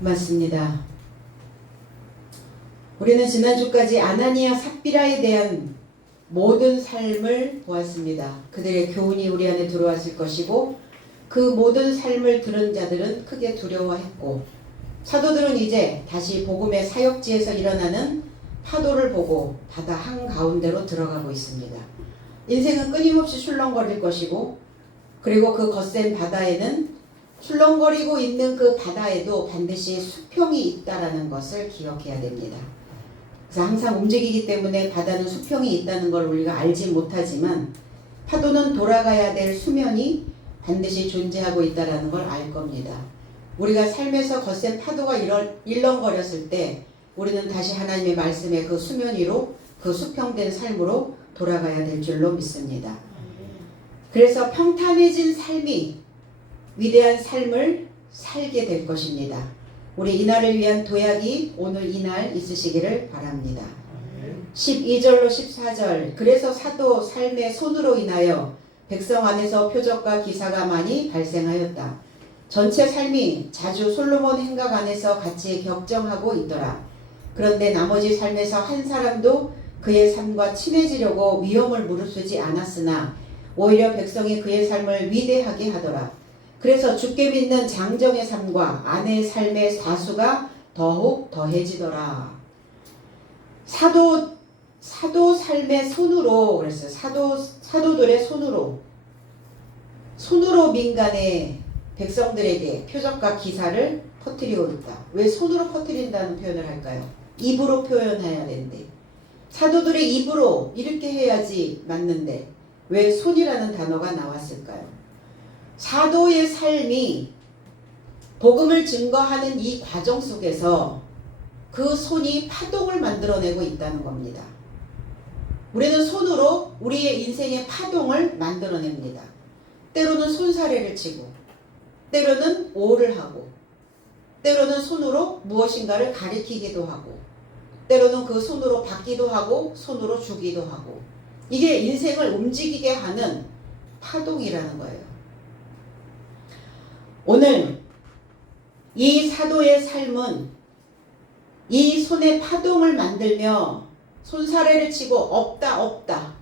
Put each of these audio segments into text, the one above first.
맞습니다. 우리는 지난주까지 아나니아 삽비라에 대한 모든 삶을 보았습니다. 그들의 교훈이 우리 안에 들어왔을 것이고 그 모든 삶을 들은 자들은 크게 두려워했고 사도들은 이제 다시 복음의 사역지에서 일어나는 파도를 보고 바다 한가운데로 들어가고 있습니다. 인생은 끊임없이 출렁거릴 것이고 그리고 그 거센 바다에는 출렁거리고 있는 그 바다에도 반드시 수평이 있다라는 것을 기억해야 됩니다. 그래서 항상 움직이기 때문에 바다는 수평이 있다는 걸 우리가 알지 못하지만 파도는 돌아가야 될 수면이 반드시 존재하고 있다는 걸 알 겁니다. 우리가 삶에서 거센 파도가 일렁거렸을 때 우리는 다시 하나님의 말씀의 그 수면 위로 그 수평된 삶으로 돌아가야 될 줄로 믿습니다. 그래서 평탄해진 삶이 위대한 삶을 살게 될 것입니다. 우리 이날을 위한 도약이 오늘 이날 있으시기를 바랍니다. 12절로 14절 그래서 사도 삶의 손으로 인하여 백성 안에서 표적과 기사가 많이 발생하였다. 전체 삶이 자주 솔로몬 행각 안에서 같이 격정하고 있더라. 그런데 나머지 삶에서 한 사람도 그의 삶과 친해지려고 위험을 무릅쓰지 않았으나 오히려 백성이 그의 삶을 위대하게 하더라. 그래서 주께 믿는 장정의 삶과 아내의 삶의 사수가 더욱 더해지더라. 사도 삶의 손으로 그랬어요. 사도들의 손으로 민간의 백성들에게 표적과 기사를 퍼뜨리고 있다. 왜 손으로 퍼뜨린다는 표현을 할까요? 입으로 표현해야 되는데 사도들의 입으로 이렇게 해야지 맞는데 왜 손이라는 단어가 나왔을까요? 사도의 삶이 복음을 증거하는 이 과정 속에서 그 손이 파동을 만들어내고 있다는 겁니다. 우리는 손으로 우리의 인생의 파동을 만들어냅니다. 때로는 손사래를 치고 때로는 오를 하고 때로는 손으로 무엇인가를 가리키기도 하고 때로는 그 손으로 받기도 하고 손으로 주기도 하고 이게 인생을 움직이게 하는 파동이라는 거예요. 오늘 이 사도의 삶은 이 손의 파동을 만들며 손사래를 치고 없다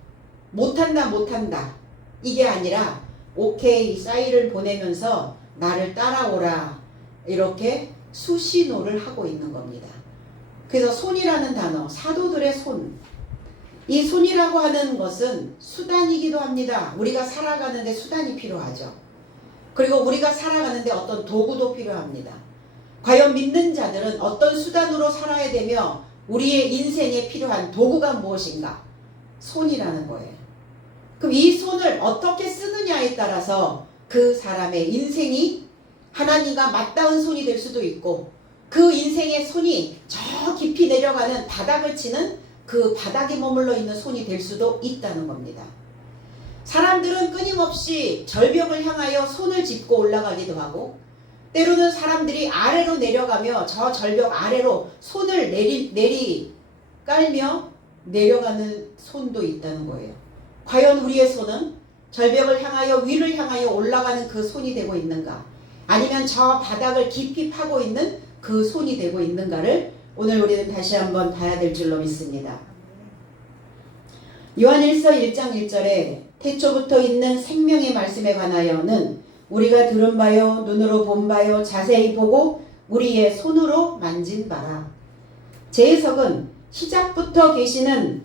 못한다 이게 아니라 오케이 사인을 보내면서 나를 따라오라 이렇게 수신호를 하고 있는 겁니다. 그래서 손이라는 단어 사도들의 손 이 손이라고 하는 것은 수단이기도 합니다. 우리가 살아가는데 수단이 필요하죠. 그리고 우리가 살아가는데 어떤 도구도 필요합니다. 과연 믿는 자들은 어떤 수단으로 살아야 되며 우리의 인생에 필요한 도구가 무엇인가? 손이라는 거예요. 그럼 이 손을 어떻게 쓰느냐에 따라서 그 사람의 인생이 하나님과 맞닿은 손이 될 수도 있고 그 인생의 손이 저 깊이 내려가는 바닥을 치는 그 바닥에 머물러 있는 손이 될 수도 있다는 겁니다. 사람들은 끊임없이 절벽을 향하여 손을 짚고 올라가기도 하고 때로는 사람들이 아래로 내려가며 저 절벽 아래로 손을 깔며 내려가는 손도 있다는 거예요. 과연 우리의 손은 절벽을 향하여 위를 향하여 올라가는 그 손이 되고 있는가? 아니면 저 바닥을 깊이 파고 있는 그 손이 되고 있는가를 오늘 우리는 다시 한번 봐야 될 줄로 믿습니다. 요한일서 1장 1절에 태초부터 있는 생명의 말씀에 관하여는 우리가 들은 바요 눈으로 본 바요 자세히 보고 우리의 손으로 만진 바라. 제 해석은 시작부터 계시는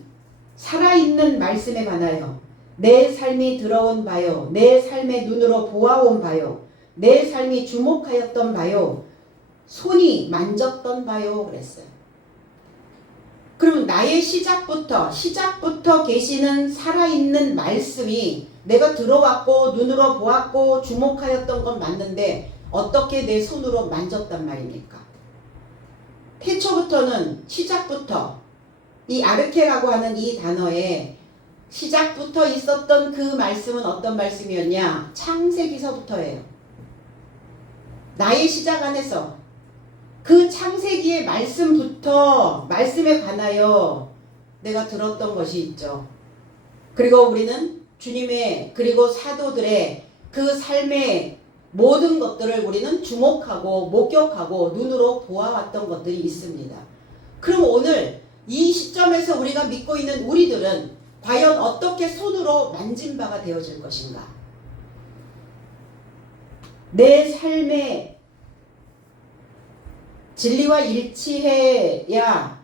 살아있는 말씀에 관하여 내 삶이 들어온 바요 내 삶의 눈으로 보아온 바요 내 삶이 주목하였던 바요 손이 만졌던 바요 그랬어요. 그러면 나의 시작부터 계시는 살아있는 말씀이 내가 들어왔고 눈으로 보았고 주목하였던 건 맞는데 어떻게 내 손으로 만졌단 말입니까? 태초부터는 시작부터 이 아르케라고 하는 이 단어에 시작부터 있었던 그 말씀은 어떤 말씀이었냐? 창세기서부터예요. 나의 시작 안에서 그 창세기의 말씀부터 말씀에 관하여 내가 들었던 것이 있죠. 그리고 우리는 주님의 그리고 사도들의 그 삶의 모든 것들을 우리는 주목하고 목격하고 눈으로 보아왔던 것들이 있습니다. 그럼 오늘 이 시점에서 우리가 믿고 있는 우리들은 과연 어떻게 손으로 만진 바가 되어질 것인가? 내 삶의 진리와 일치해야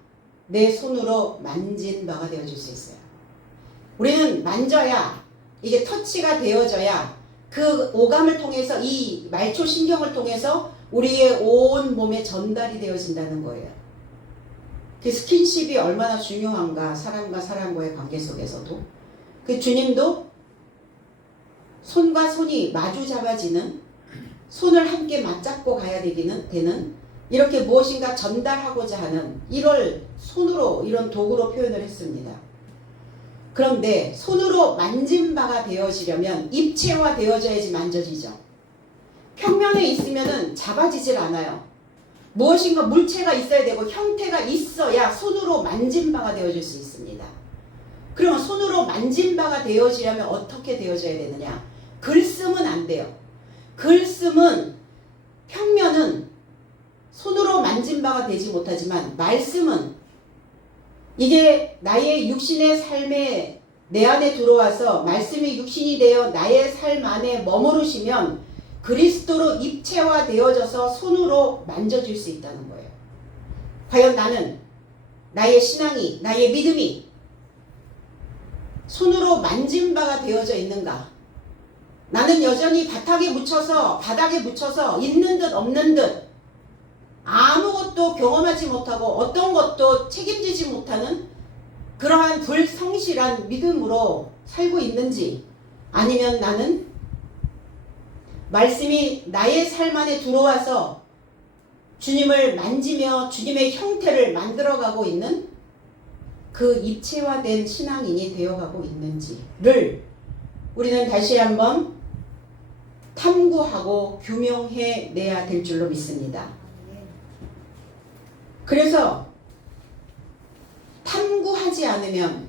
내 손으로 만진 바가 되어질 수 있어요. 우리는 만져야, 이게 터치가 되어져야 그 오감을 통해서, 이 말초신경을 통해서 우리의 온 몸에 전달이 되어진다는 거예요. 그 스킨십이 얼마나 중요한가, 사람과 사람과의 관계 속에서도. 그 주님도 손과 손이 마주 잡아지는, 손을 함께 맞잡고 가야 되는 이렇게 무엇인가 전달하고자 하는, 이걸 손으로, 이런 도구로 표현을 했습니다. 그런데 손으로 만진 바가 되어지려면 입체화 되어져야지 만져지죠. 평면에 있으면은 잡아지질 않아요. 무엇인가 물체가 있어야 되고 형태가 있어야 손으로 만진 바가 되어질 수 있습니다. 그러면 손으로 만진 바가 되어지려면 어떻게 되어져야 되느냐? 글 쓰면 안 돼요. 글 쓰면 평면은 손으로 만진 바가 되지 못하지만, 말씀은 이게 나의 육신의 삶에 내 안에 들어와서 말씀이 육신이 되어 나의 삶 안에 머무르시면 그리스도로 입체화 되어져서 손으로 만져질 수 있다는 거예요. 과연 나는, 나의 신앙이, 나의 믿음이 손으로 만진 바가 되어져 있는가? 나는 여전히 바닥에 묻혀서 있는 듯 없는 듯 아무것도 경험하지 못하고 어떤 것도 책임지지 못하는 그러한 불성실한 믿음으로 살고 있는지, 아니면 나는 말씀이 나의 삶 안에 들어와서 주님을 만지며 주님의 형태를 만들어가고 있는 그 입체화된 신앙인이 되어가고 있는지를 우리는 다시 한번 탐구하고 규명해 내야 될 줄로 믿습니다. 그래서 탐구하지 않으면,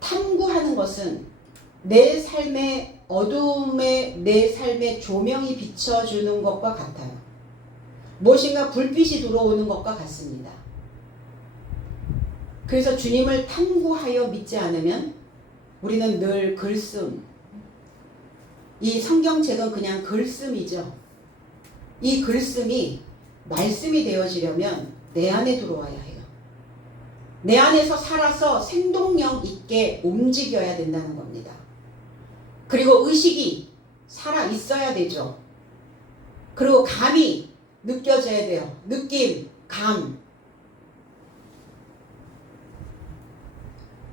탐구하는 것은 내 삶의 어둠에 내 삶의 조명이 비춰주는 것과 같아요. 무엇인가 불빛이 들어오는 것과 같습니다. 그래서 주님을 탐구하여 믿지 않으면 우리는 늘 글씀, 이 성경책은 그냥 글씀이죠. 이 글씀이 말씀이 되어지려면 내 안에 들어와야 해요. 내 안에서 살아서 생동력 있게 움직여야 된다는 겁니다. 그리고 의식이 살아 있어야 되죠. 그리고 감이 느껴져야 돼요. 느낌, 감.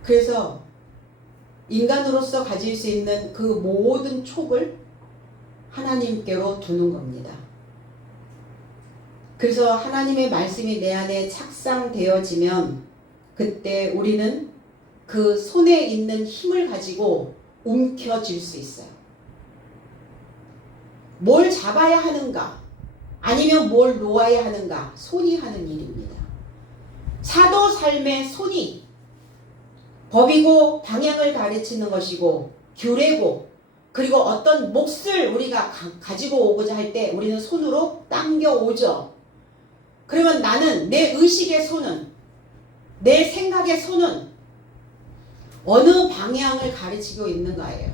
그래서 인간으로서 가질 수 있는 그 모든 촉을 하나님께로 두는 겁니다. 그래서 하나님의 말씀이 내 안에 착상되어지면 그때 우리는 그 손에 있는 힘을 가지고 움켜쥘 수 있어요. 뭘 잡아야 하는가, 아니면 뭘 놓아야 하는가, 손이 하는 일입니다. 사도 삶의 손이 법이고 방향을 가르치는 것이고 규례고, 그리고 어떤 몫을 우리가 가지고 오고자 할 때 우리는 손으로 당겨오죠. 그러면 나는, 내 의식의 손은, 내 생각의 손은 어느 방향을 가르치고 있는가예요.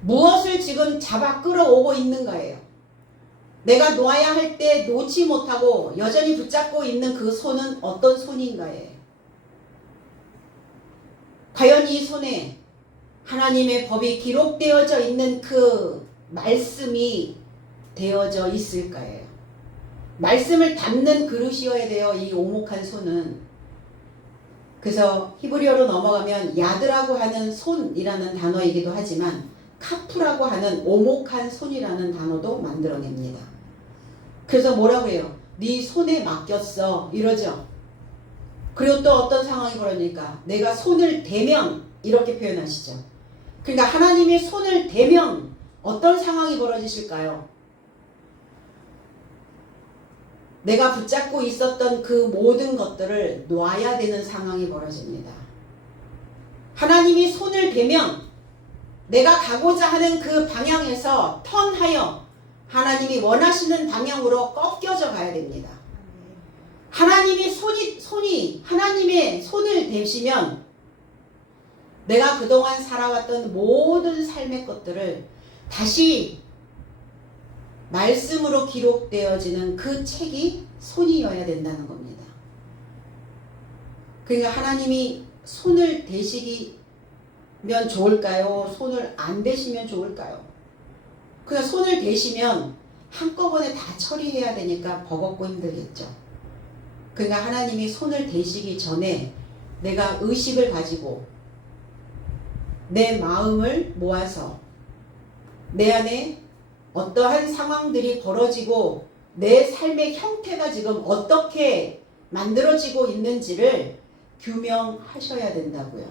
무엇을 지금 잡아 끌어오고 있는가예요. 내가 놓아야 할 때 놓지 못하고 여전히 붙잡고 있는 그 손은 어떤 손인가예요. 과연 이 손에 하나님의 법이 기록되어져 있는 그 말씀이 되어져 있을까요? 말씀을 담는 그릇이어야 돼요, 이 오목한 손은. 그래서 히브리어로 넘어가면 야드라고 하는 손이라는 단어이기도 하지만 카프라고 하는 오목한 손이라는 단어도 만들어냅니다. 그래서 뭐라고 해요? 네 손에 맡겼어, 이러죠. 그리고 또 어떤 상황이 벌어지니까 내가 손을 대면, 이렇게 표현하시죠. 그러니까 하나님의 손을 대면 어떤 상황이 벌어지실까요? 내가 붙잡고 있었던 그 모든 것들을 놔야 되는 상황이 벌어집니다. 하나님이 손을 대면 내가 가고자 하는 그 방향에서 턴하여 하나님이 원하시는 방향으로 꺾여져 가야 됩니다. 하나님의 손이 하나님의 손을 대시면 내가 그동안 살아왔던 모든 삶의 것들을 다시 말씀으로 기록되어지는 그 책이 손이어야 된다는 겁니다. 그러니까 하나님이 손을 대시면 좋을까요? 손을 안 대시면 좋을까요? 그냥 손을 대시면 한꺼번에 다 처리해야 되니까 버겁고 힘들겠죠. 그러니까 하나님이 손을 대시기 전에 내가 의식을 가지고 내 마음을 모아서 내 안에 어떠한 상황들이 벌어지고 내 삶의 형태가 지금 어떻게 만들어지고 있는지를 규명하셔야 된다고요.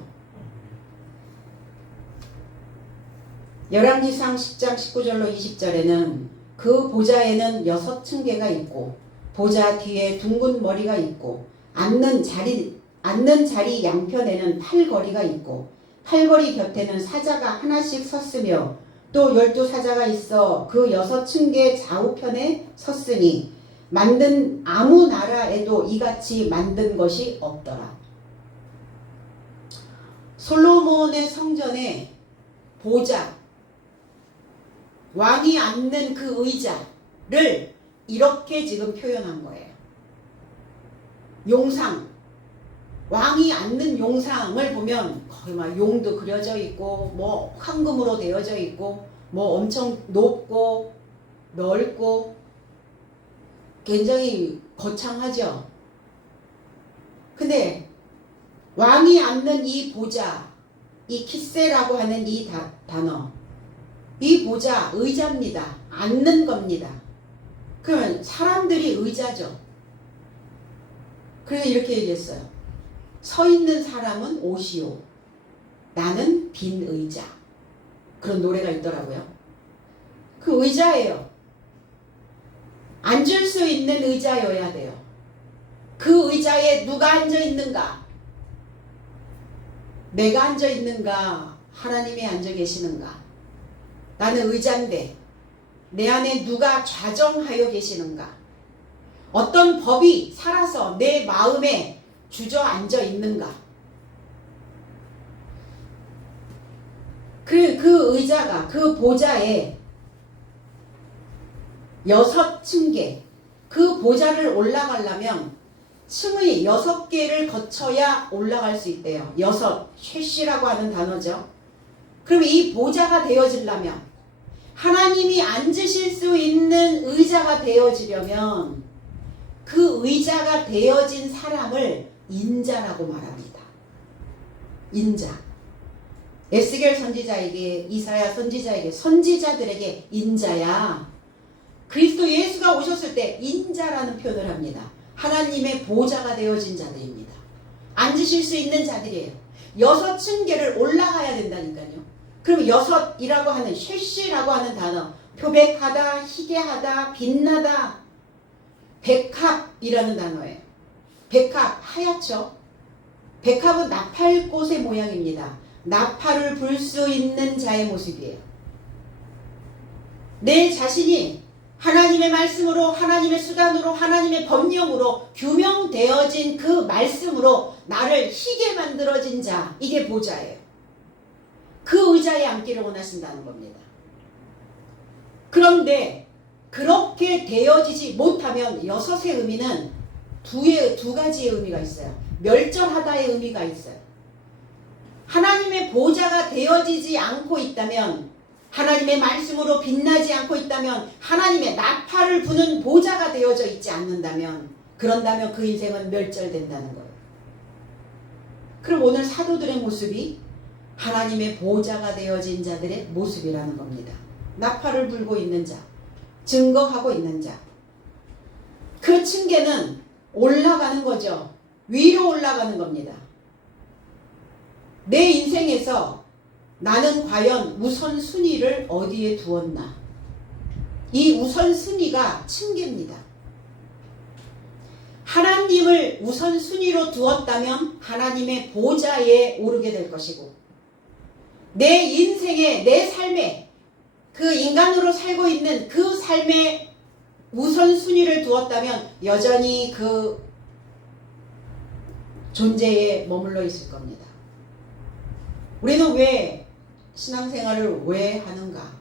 열왕기상 10장 19절로 20절에는 그 보좌에는 6층계가 있고 보좌 뒤에 둥근 머리가 있고 앉는 자리 양편에는 팔걸이가 있고 팔걸이 곁에는 사자가 하나씩 섰으며 또 12사자가 있어 그 6층계 좌우편에 섰으니 만든 아무 나라에도 이같이 만든 것이 없더라. 솔로몬의 성전에 보좌, 왕이 앉는 그 의자를 이렇게 지금 표현한 거예요. 용상, 왕이 앉는 용상을 보면 거기 막 용도 그려져 있고 뭐 황금으로 되어져 있고 뭐 엄청 높고 넓고 굉장히 거창하죠. 근데 왕이 앉는 이 보좌, 이 키세라고 하는 이 단어, 이 보좌 의자입니다. 앉는 겁니다. 그러면 사람들이 의자죠. 그래서 이렇게 얘기했어요. 서 있는 사람은 옷이요, 나는 빈 의자. 그런 노래가 있더라고요. 그 의자예요. 앉을 수 있는 의자여야 돼요. 그 의자에 누가 앉아 있는가? 내가 앉아 있는가? 하나님이 앉아 계시는가? 나는 의자인데 내 안에 누가 좌정하여 계시는가? 어떤 법이 살아서 내 마음에 주저앉아 있는가? 그 의자가, 그 보좌에 6층계, 그 보좌를 올라가려면 층의 6개를 거쳐야 올라갈 수 있대요. 6, 쉐시라고 하는 단어죠. 그러면 이 보좌가 되어지려면, 하나님이 앉으실 수 있는 의자가 되어지려면 그 의자가 되어진 사람을 인자라고 말합니다. 인자. 에스겔 선지자에게, 이사야 선지자에게, 선지자들에게 인자야. 그리스도 예수가 오셨을 때 인자라는 표현을 합니다. 하나님의 보좌가 되어진 자들입니다. 앉으실 수 있는 자들이에요. 6층계를 올라가야 된다니까요. 그럼 6이라고 하는 쉐시라고 하는 단어, 표백하다, 희게하다, 빛나다, 백합이라는 단어예요. 백합, 하얗죠? 백합은 나팔꽃의 모양입니다. 나팔을 불 수 있는 자의 모습이에요. 내 자신이 하나님의 말씀으로, 하나님의 수단으로, 하나님의 법령으로 규명되어진 그 말씀으로 나를 희게 만들어진 자, 이게 보좌예요. 그 의자에 앉기를 원하신다는 겁니다. 그런데 그렇게 되어지지 못하면 6의 의미는 두 가지의 의미가 있어요. 멸절하다의 의미가 있어요. 하나님의 보좌가 되어지지 않고 있다면, 하나님의 말씀으로 빛나지 않고 있다면, 하나님의 나팔을 부는 보좌가 되어져 있지 않는다면, 그런다면 그 인생은 멸절된다는 거예요. 그럼 오늘 사도들의 모습이 하나님의 보좌가 되어진 자들의 모습이라는 겁니다. 나팔을 불고 있는 자, 증거하고 있는 자. 그 층계는 올라가는 거죠. 위로 올라가는 겁니다. 내 인생에서 나는 과연 우선순위를 어디에 두었나? 이 우선순위가 층계입니다. 하나님을 우선순위로 두었다면 하나님의 보좌에 오르게 될 것이고, 내 인생에, 내 삶에, 그 인간으로 살고 있는 그 삶에 우선순위를 두었다면 여전히 그 존재에 머물러 있을 겁니다. 우리는 왜 신앙생활을 왜 하는가?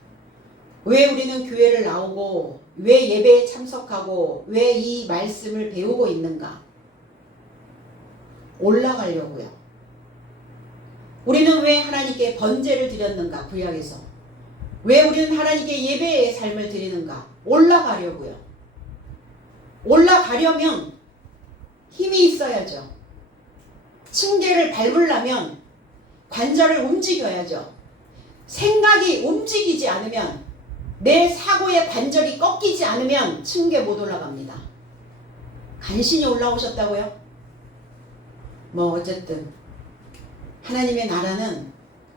왜 우리는 교회를 나오고 왜 예배에 참석하고 왜 이 말씀을 배우고 있는가? 올라가려고요. 우리는 왜 하나님께 번제를 드렸는가? 구약에서. 왜 우리는 하나님께 예배의 삶을 드리는가? 올라가려고요. 올라가려면 힘이 있어야죠. 층계를 밟으려면 관절을 움직여야죠. 생각이 움직이지 않으면, 내 사고의 관절이 꺾이지 않으면 층계 못 올라갑니다. 간신히 올라오셨다고요? 뭐 어쨌든 하나님의 나라는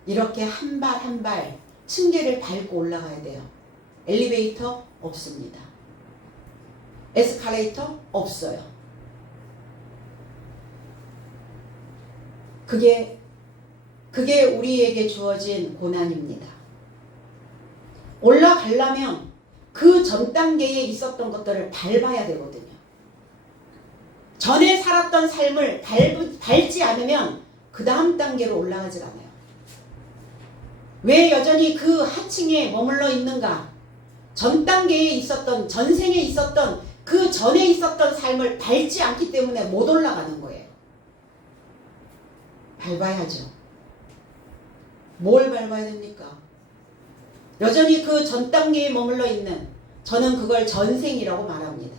이렇게 한 발 한 발 층계를 밟고 올라가야 돼요. 엘리베이터 없습니다. 에스컬레이터 없어요. 그게 우리에게 주어진 고난입니다. 올라가려면 그 전 단계에 있었던 것들을 밟아야 되거든요. 전에 살았던 삶을 밟지 않으면 그 다음 단계로 올라가질 않아요. 왜 여전히 그 하층에 머물러 있는가? 전 단계에 있었던, 전생에 있었던 그 전에 있었던 삶을 밟지 않기 때문에 못 올라가는 거예요. 밟아야죠. 뭘 밟아야 됩니까? 여전히 그 전 단계에 머물러 있는, 저는 그걸 전생이라고 말합니다.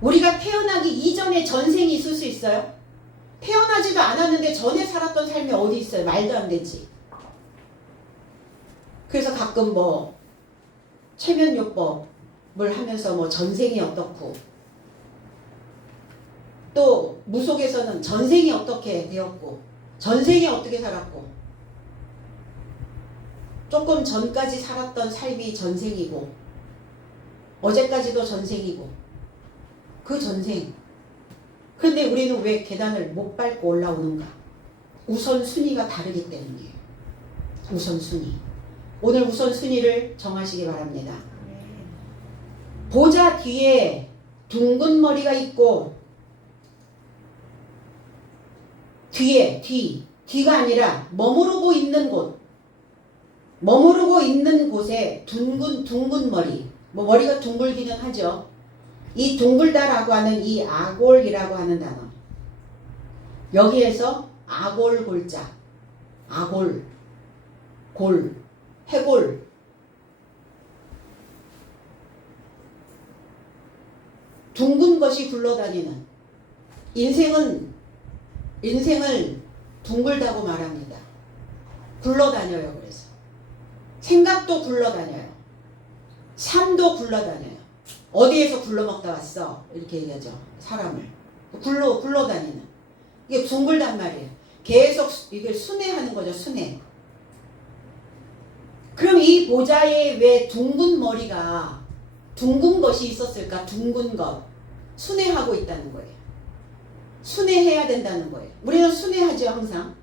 우리가 태어나기 이전에 전생이 있을 수 있어요? 태어나지도 않았는데 전에 살았던 삶이 어디 있어요? 말도 안 되지. 그래서 가끔 뭐 최면요법을 하면서 뭐 전생이 어떻고, 또 무속에서는 전생이 어떻게 되었고 전생이 어떻게 살았고, 조금 전까지 살았던 삶이 전생이고 어제까지도 전생이고 그 전생. 그런데 우리는 왜 계단을 못 밟고 올라오는가? 우선순위가 다르기 때문이에요. 우선순위. 오늘 우선순위를 정하시기 바랍니다. 보좌 뒤에 둥근 머리가 있고, 뒤가 아니라 머무르고 있는 곳에 둥근 머리, 뭐 머리가 둥글기는 하죠. 이 둥글다라고 하는 이 아골이라고 하는 단어, 여기에서 아골골자, 아골, 골, 해골, 둥근 것이 굴러다니는, 인생을 둥글다고 말합니다. 굴러다녀요. 그래서 생각도 굴러다녀요. 삶도 굴러다녀요. 어디에서 굴러먹다 왔어? 이렇게 얘기하죠. 사람을 굴러다니는, 이게 둥글단 말이에요. 계속 이걸 순회하는 거죠. 순회. 그럼 이 보좌에 왜 둥근 머리가, 둥근 것이 있었을까? 둥근 것, 순회하고 있다는 거예요. 순회해야 된다는 거예요. 우리는 순회하죠. 항상.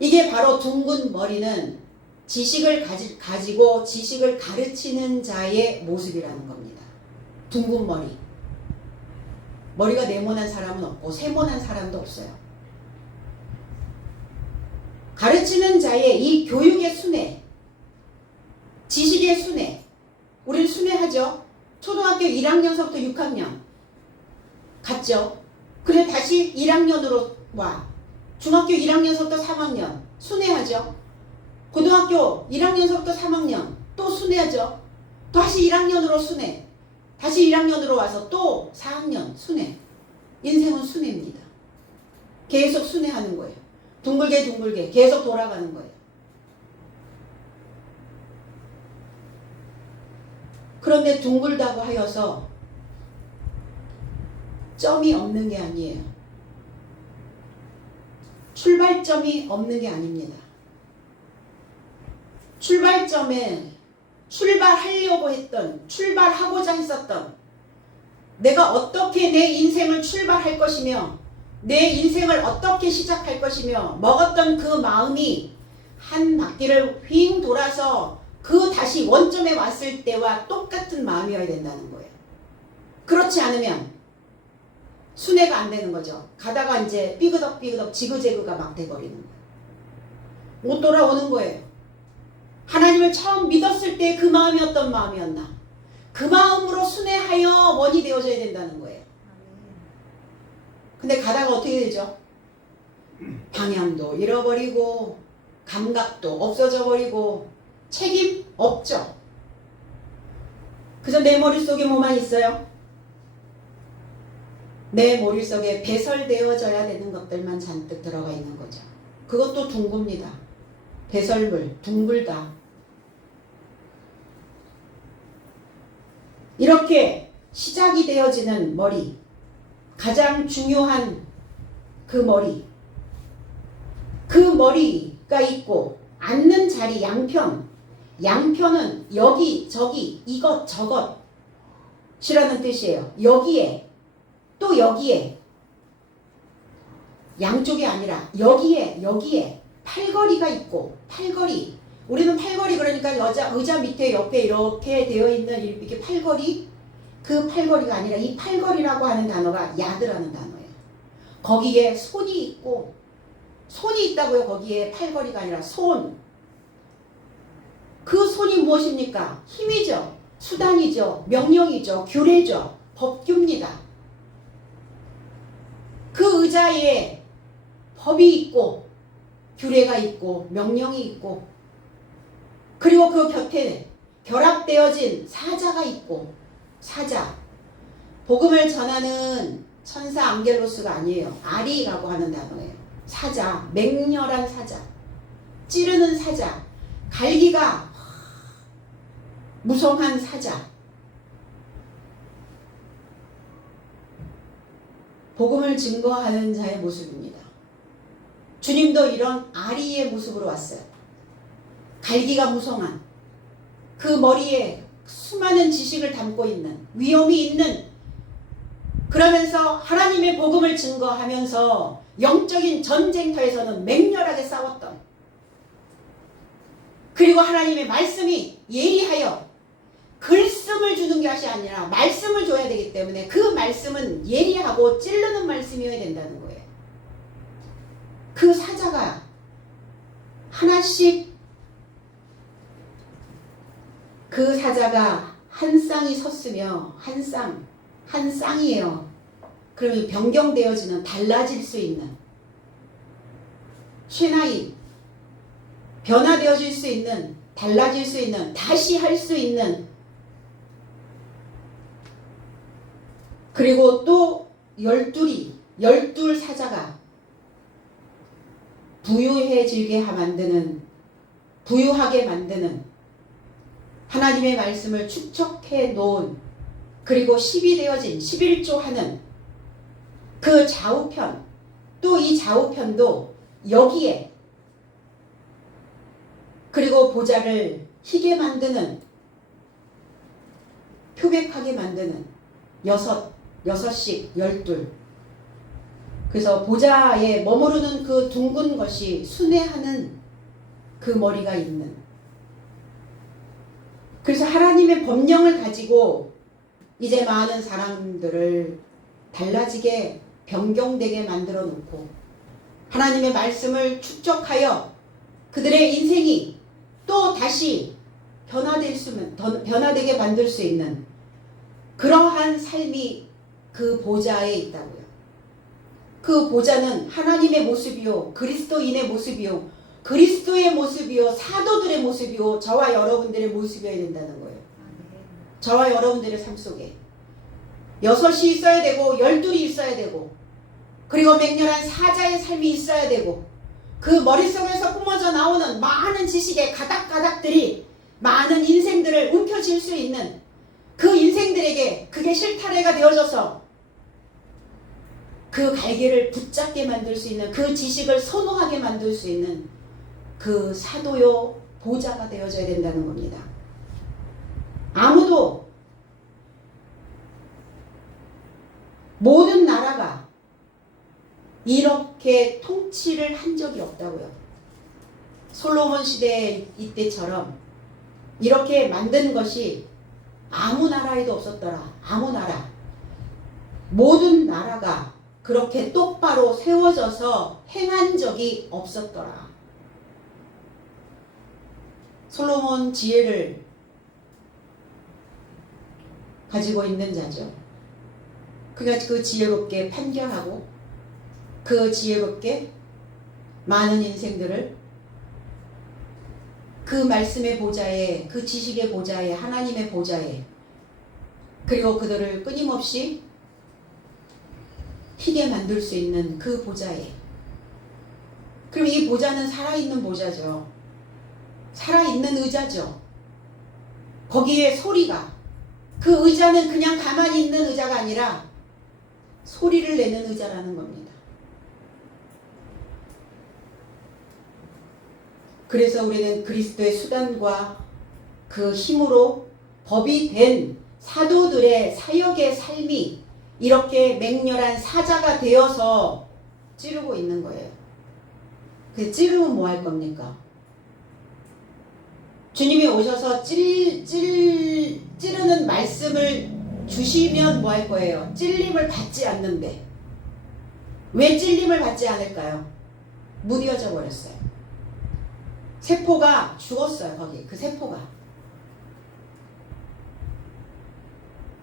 이게 바로 둥근 머리는 지식을 가지고 지식을 가르치는 자의 모습이라는 겁니다. 둥근 머리. 머리가 네모난 사람은 없고 세모난 사람도 없어요. 가르치는 자의 이 교육의 순회, 지식의 순회. 우리는 순회하죠. 초등학교 1학년서부터 6학년 갔죠. 그래 다시 1학년으로 와. 중학교 1학년서부터 3학년 순회하죠. 고등학교 1학년서부터 3학년 또 순회하죠. 다시 1학년으로 순회. 다시 1학년으로 와서 또 4학년 순회. 인생은 순회입니다. 계속 순회하는 거예요. 둥글게 계속 돌아가는 거예요. 그런데 둥글다고 하여서 점이 없는 게 아니에요. 출발점이 없는 게 아닙니다. 출발점에 출발하려고 했던, 출발하고자 했었던, 내가 어떻게 내 인생을 출발할 것이며 내 인생을 어떻게 시작할 것이며 먹었던 그 마음이 한 바퀴를 휙 돌아서 그 다시 원점에 왔을 때와 똑같은 마음이어야 된다는 거예요. 그렇지 않으면 순회가 안 되는 거죠. 가다가 이제 삐그덕 지그재그가 막 돼버리는 거예요. 못 돌아오는 거예요. 하나님을 처음 믿었을 때 그 마음이 어떤 마음이었나? 그 마음으로 순회하여 원이 되어져야 된다는 거예요. 근데 가다가 어떻게 되죠? 방향도 잃어버리고 감각도 없어져 버리고 책임 없죠. 그래서 내 머릿속에 뭐만 있어요? 내 머릿속에 배설되어져야 되는 것들만 잔뜩 들어가 있는 거죠. 그것도 둥굽니다. 배설물, 둥글다. 이렇게 시작이 되어지는 머리, 가장 중요한 그 머리, 그 머리가 있고 앉는 자리 양편은 여기 저기 이것 저것이라는 뜻이에요. 여기에 또 여기에 양쪽이 아니라 여기에 팔걸이가 있고 팔걸이 우리는 팔걸이 그러니까 의자 밑에 옆에 이렇게 되어 있는 이렇게 팔걸이 그 팔걸이가 아니라 이 팔걸이라고 하는 단어가 야드라는 단어예요. 거기에 손이 있고 손이 있다고요. 거기에 팔걸이가 아니라 손. 그 손이 무엇입니까? 힘이죠. 수단이죠. 명령이죠. 규례죠. 법규입니다. 그 의자에 법이 있고 규례가 있고 명령이 있고 그리고 그 곁에 결합되어진 사자가 있고 사자. 복음을 전하는 천사 앙겔로스가 아니에요. 아리라고 하는 단어예요. 사자, 맹렬한 사자, 찌르는 사자, 갈기가 무성한 사자. 복음을 증거하는 자의 모습입니다. 주님도 이런 아리의 모습으로 왔어요. 갈기가 무성한 그 머리에 수많은 지식을 담고 있는 위엄이 있는 그러면서 하나님의 복음을 증거하면서 영적인 전쟁터에서는 맹렬하게 싸웠던 그리고 하나님의 말씀이 예리하여 글씀을 주는 것이 아니라 말씀을 줘야 되기 때문에 그 말씀은 예리하고 찌르는 말씀이어야 된다는 거예요. 그 사자가 하나씩 그 사자가 한 쌍이 섰으며 한 쌍이에요. 그러면 변경되어지는 달라질 수 있는 쉐나이 변화되어질 수 있는 달라질 수 있는 다시 할 수 있는 그리고 또 열둘 사자가 부유하게 만드는 하나님의 말씀을 축적해 놓은 그리고 10이 되어진 11조 하는 그 좌우편 또 이 좌우편도 여기에 그리고 보좌를 희게 만드는 표백하게 만드는 여섯씩 12 그래서 보좌에 머무르는 그 둥근 것이 순회하는 그 머리가 있는 그래서 하나님의 법령을 가지고 이제 많은 사람들을 달라지게 변경되게 만들어 놓고 하나님의 말씀을 축적하여 그들의 인생이 또 다시 변화되게 만들 수 있는 그러한 삶이 그 보좌에 있다고요. 그 보좌는 하나님의 모습이요 그리스도인의 모습이요 그리스도의 모습이요 사도들의 모습이요 저와 여러분들의 모습이어야 된다는 거예요. 저와 여러분들의 삶 속에 6이 있어야 되고 12이 있어야 되고 그리고 맹렬한 사자의 삶이 있어야 되고 그 머릿속에서 뿜어져 나오는 많은 지식의 가닥가닥들이 많은 인생들을 움켜쥘 수 있는 그 인생들에게 그게 실타래가 되어져서 그 갈기를 붙잡게 만들 수 있는 그 지식을 선호하게 만들 수 있는 그 사도요 보좌가 되어져야 된다는 겁니다. 아무도 모든 나라가 이렇게 통치를 한 적이 없다고요. 솔로몬 시대 이때처럼 이렇게 만든 것이 아무 나라에도 없었더라. 아무 나라. 모든 나라가 그렇게 똑바로 세워져서 행한 적이 없었더라. 솔로몬 지혜를 가지고 있는 자죠. 그가 그 지혜롭게 판결하고 그 지혜롭게 많은 인생들을 그 말씀의 보좌에, 그 지식의 보좌에, 하나님의 보좌에, 그리고 그들을 끊임없이 희게 만들 수 있는 그 보좌에. 그럼 이 보좌는 살아있는 보좌죠. 살아있는 의자죠. 거기에 소리가, 그 의자는 그냥 가만히 있는 의자가 아니라 소리를 내는 의자라는 겁니다. 그래서 우리는 그리스도의 수단과 그 힘으로 법이 된 사도들의 사역의 삶이 이렇게 맹렬한 사자가 되어서 찌르고 있는 거예요. 그 찌르면 뭐 할 겁니까? 주님이 오셔서 찌르는 말씀을 주시면 뭐 할 거예요? 찔림을 받지 않는데. 왜 찔림을 받지 않을까요? 무뎌져 버렸어요. 세포가 죽었어요. 거기 그 세포가.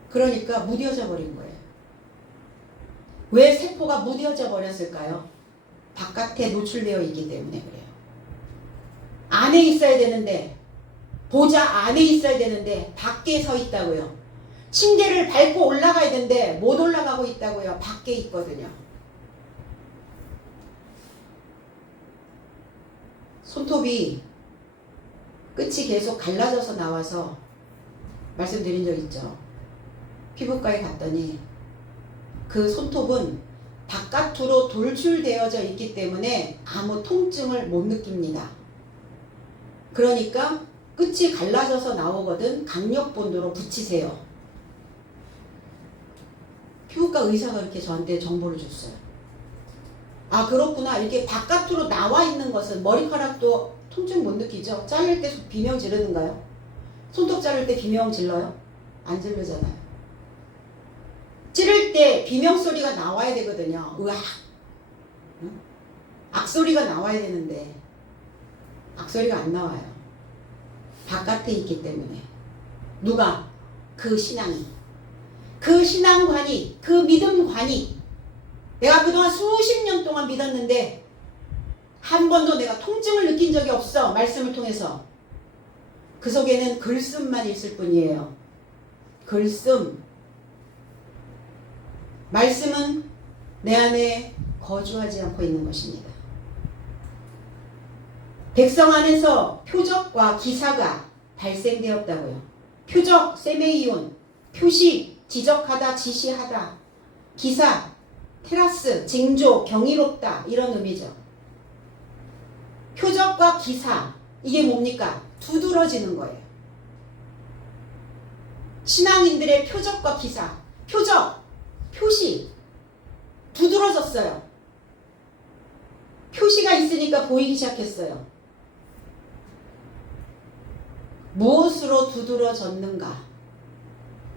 그러니까 무뎌져 버린 거예요. 왜 세포가 무뎌져 버렸을까요? 바깥에 노출되어 있기 때문에 그래요. 안에 있어야 되는데, 보좌 안에 있어야 되는데 밖에 서 있다고요. 층계를 밟고 올라가야 되는데 못 올라가고 있다고요. 밖에 있거든요. 손톱이 끝이 계속 갈라져서 나와서 말씀드린 적 있죠. 피부과에 갔더니 그 손톱은 바깥으로 돌출되어져 있기 때문에 아무 통증을 못 느낍니다. 그러니까 끝이 갈라져서 나오거든 강력본드로 붙이세요. 피부과 의사가 이렇게 저한테 정보를 줬어요. 아, 그렇구나. 이렇게 바깥으로 나와 있는 것은 머리카락도 통증 못 느끼죠? 자를 때 비명 지르는가요? 손톱 자를 때 비명 질러요? 안 지르잖아요. 찌를 때 비명 소리가 나와야 되거든요. 으악! 응? 악소리가 나와야 되는데 악소리가 안 나와요. 바깥에 있기 때문에. 누가? 그 신앙이. 그 신앙관이, 그 믿음관이. 내가 그동안 수십 년 동안 믿었는데 한 번도 내가 통증을 느낀 적이 없어. 말씀을 통해서. 그 속에는 글씀만 있을 뿐이에요. 글씀. 말씀은 내 안에 거주하지 않고 있는 것입니다. 백성 안에서 표적과 기사가 발생되었다고요. 표적, 세메이온, 표시, 지적하다, 지시하다, 기사, 테라스, 징조, 경이롭다, 이런 의미죠. 표적과 기사, 이게 뭡니까? 두드러지는 거예요. 신앙인들의 표적과 기사, 표적, 표시, 두드러졌어요. 표시가 있으니까 보이기 시작했어요. 무엇으로 두드러졌는가?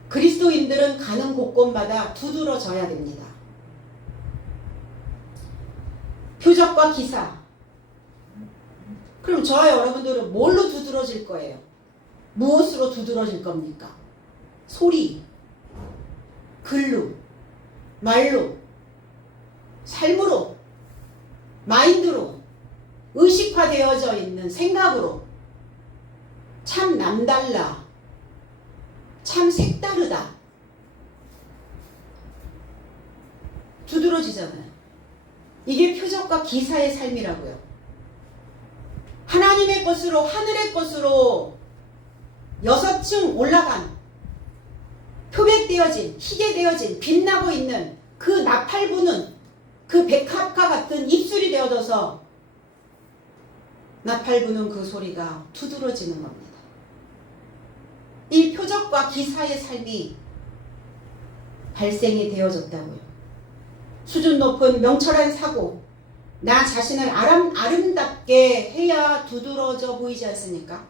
그리스도인들은 가는 곳곳마다 두드러져야 됩니다. 표적과 기사. 그럼 저와 여러분들은 뭘로 두드러질 거예요? 무엇으로 두드러질 겁니까? 소리, 글로, 말로, 삶으로, 마인드로, 의식화되어져 있는 생각으로. 참 남달라, 참 색다르다, 두드러지잖아요. 이게 표적과 기사의 삶이라고요. 하나님의 것으로, 하늘의 것으로 6층 올라간, 표백되어진, 희게 되어진, 빛나고 있는 그 나팔부는 그 백합과 같은 입술이 되어져서 나팔부는 그 소리가 두드러지는 겁니다. 이 표적과 기사의 삶이 발생이 되어졌다고요. 수준 높은 명철한 사고, 나 자신을 아름답게 해야 두드러져 보이지 않습니까?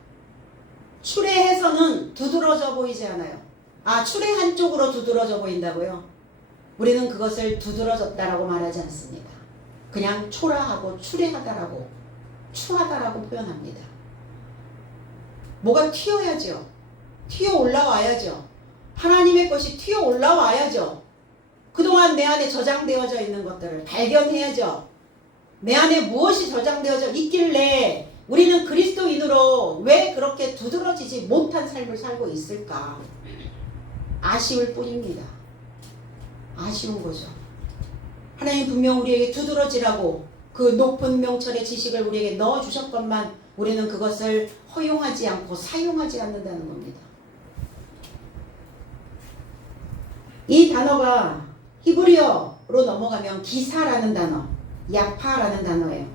추레해서는 두드러져 보이지 않아요. 아, 추레 한쪽으로 두드러져 보인다고요? 우리는 그것을 두드러졌다라고 말하지 않습니다. 그냥 초라하고 추레하다라고, 추하다라고 표현합니다. 뭐가 튀어야죠. 튀어 올라와야죠. 하나님의 것이 튀어 올라와야죠. 그동안 내 안에 저장되어져 있는 것들을 발견해야죠. 내 안에 무엇이 저장되어져 있길래 우리는 그리스도인으로 왜 그렇게 두드러지지 못한 삶을 살고 있을까? 아쉬울 뿐입니다. 아쉬운 거죠. 하나님 분명 우리에게 두드러지라고 그 높은 명철의 지식을 우리에게 넣어주셨건만 우리는 그것을 허용하지 않고 사용하지 않는다는 겁니다. 이 단어가 히브리어로 넘어가면 기사라는 단어, 야파라는 단어예요.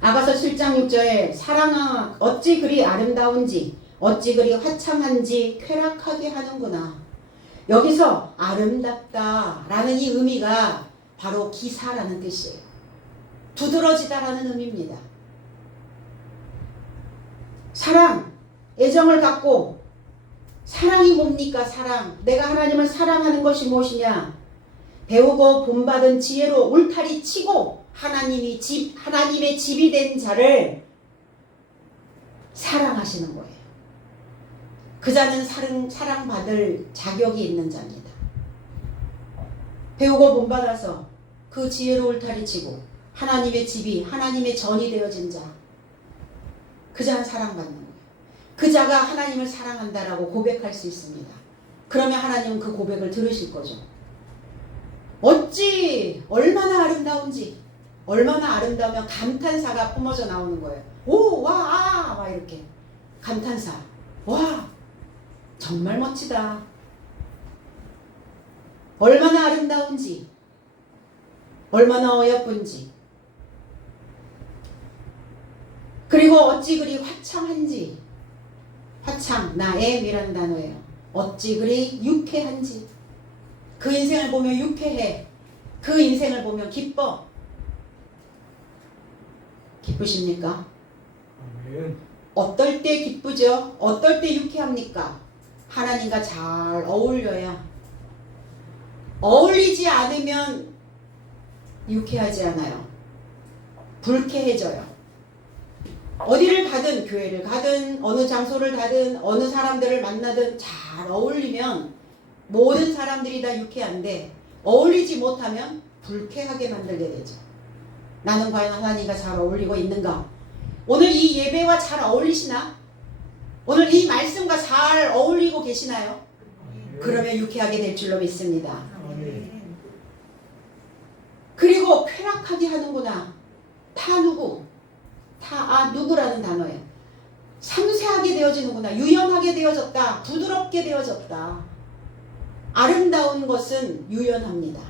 아가서 7장 6절에 사랑아 어찌 그리 아름다운지 어찌 그리 화창한지 쾌락하게 하는구나. 여기서 아름답다라는 이 의미가 바로 기사라는 뜻이에요. 두드러지다라는 의미입니다. 사랑, 애정을 갖고 사랑이 뭡니까? 사랑. 내가 하나님을 사랑하는 것이 무엇이냐? 배우고 본받은 지혜로 울타리 치고 하나님의 집이 된 자를 사랑하시는 거예요. 그 자는 사랑받을 자격이 있는 자입니다. 배우고 본받아서 그 지혜로 울타리 치고 하나님의 집이 하나님의 전이 되어진 자, 그 자는 사랑받는 거예요. 그 자가 하나님을 사랑한다라고 고백할 수 있습니다. 그러면 하나님은 그 고백을 들으실 거죠. 어찌 얼마나 아름다운지, 얼마나 아름다우면 감탄사가 뿜어져 나오는 거예요. 오, 와, 아, 와 이렇게 감탄사. 와, 정말 멋지다. 얼마나 아름다운지, 얼마나 어여쁜지, 그리고 어찌 그리 화창한지. 화창, 나엠이라는 단어예요. 어찌 그리 유쾌한지. 그 인생을 보면 유쾌해. 그 인생을 보면 기뻐. 기쁘십니까? 아멘. 어떨 때 기쁘죠? 어떨 때 유쾌합니까? 하나님과 잘 어울려야. 어울리지 않으면 유쾌하지 않아요. 불쾌해져요. 어디를 가든, 교회를 가든, 어느 장소를 가든, 어느 사람들을 만나든 잘 어울리면 모든 사람들이 다 유쾌한데 어울리지 못하면 불쾌하게 만들게 되죠. 나는 과연 하나님과 잘 어울리고 있는가? 오늘 이 예배와 잘 어울리시나? 오늘 이 말씀과 잘 어울리고 계시나요? 그러면 유쾌하게 될 줄로 믿습니다. 그리고 쾌락하게 하는구나. 누구라는 단어예요. 상세하게 되어지는구나. 유연하게 되어졌다. 부드럽게 되어졌다. 아름다운 것은 유연합니다.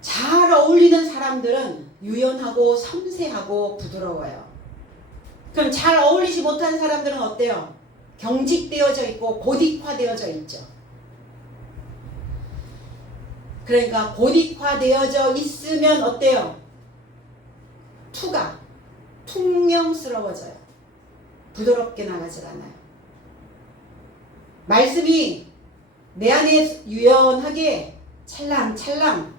잘 어울리는 사람들은 유연하고 섬세하고 부드러워요. 그럼 잘 어울리지 못한 사람들은 어때요? 경직되어져 있고 고딕화되어져 있죠. 그러니까 고딕화되어져 있으면 어때요? 퉁명스러워져요. 부드럽게 나가질 않아요. 말씀이 내 안에 유연하게 찰랑찰랑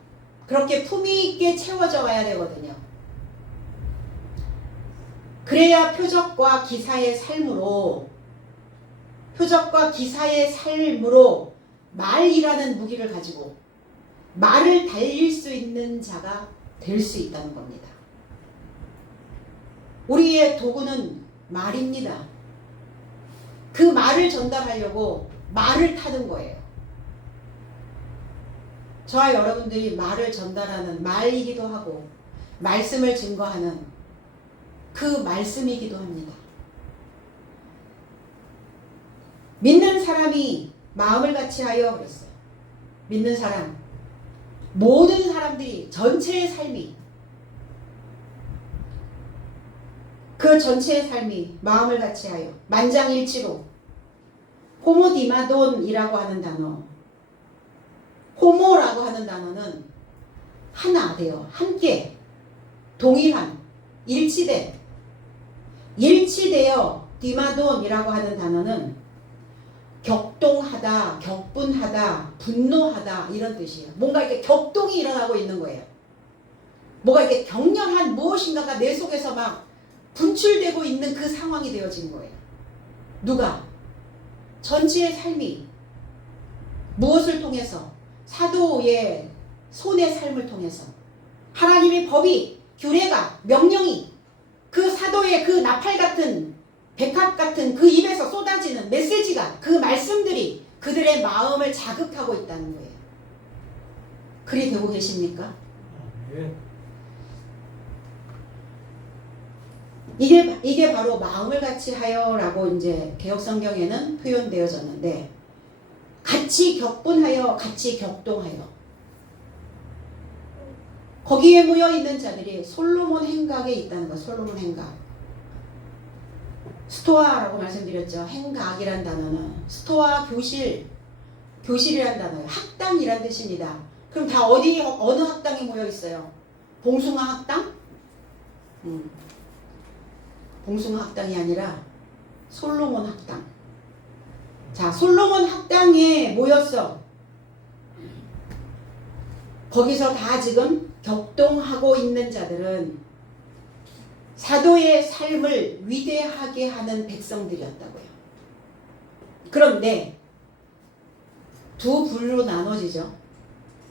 그렇게 품위 있게 채워져 가야 되거든요. 그래야 표적과 기사의 삶으로 말이라는 무기를 가지고 말을 달릴 수 있는 자가 될 수 있다는 겁니다. 우리의 도구는 말입니다. 그 말을 전달하려고 말을 타는 거예요. 저와 여러분들이 말을 전달하는 말이기도 하고 말씀을 증거하는 그 말씀이기도 합니다. 믿는 사람이 마음을 같이하여 그랬어요. 믿는 사람, 모든 사람들이 전체의 삶이 그 전체의 삶이 마음을 같이하여 만장일치로 호모디마돈이라고 하는 단어, 호모라고 하는 단어는 하나 돼요. 함께, 동일한, 일치되어 디마돈이라고 하는 단어는 격동하다, 격분하다, 분노하다 이런 뜻이에요. 뭔가 이렇게 격동이 일어나고 있는 거예요. 뭐가 이렇게 격렬한 무엇인가가 내 속에서 막 분출되고 있는 그 상황이 되어진 거예요. 누가? 전체의 삶이 무엇을 통해서? 사도의 손의 삶을 통해서 하나님의 법이, 규례가, 명령이 그 사도의 그 나팔 같은, 백합 같은 그 입에서 쏟아지는 메시지가, 그 말씀들이 그들의 마음을 자극하고 있다는 거예요. 그리 되고 계십니까? 예. 이게 바로 마음을 같이 하여라고 이제 개혁성경에는 표현되어졌는데, 같이 격분하여, 같이 격동하여. 거기에 모여 있는 자들이 솔로몬 행각에 있다는 거. 솔로몬 행각. 스토아라고 말씀드렸죠. 행각이란 단어는 스토아 교실이란 단어예요. 학당이란 뜻입니다. 그럼 다 어느 학당에 모여 있어요? 봉숭아 학당? 봉숭아 학당이 아니라 솔로몬 학당. 자, 솔로몬 학당에 모였어. 거기서 다 지금 격동하고 있는 자들은 사도의 삶을 위대하게 하는 백성들이었다고요. 그런데 두 부류로 나눠지죠.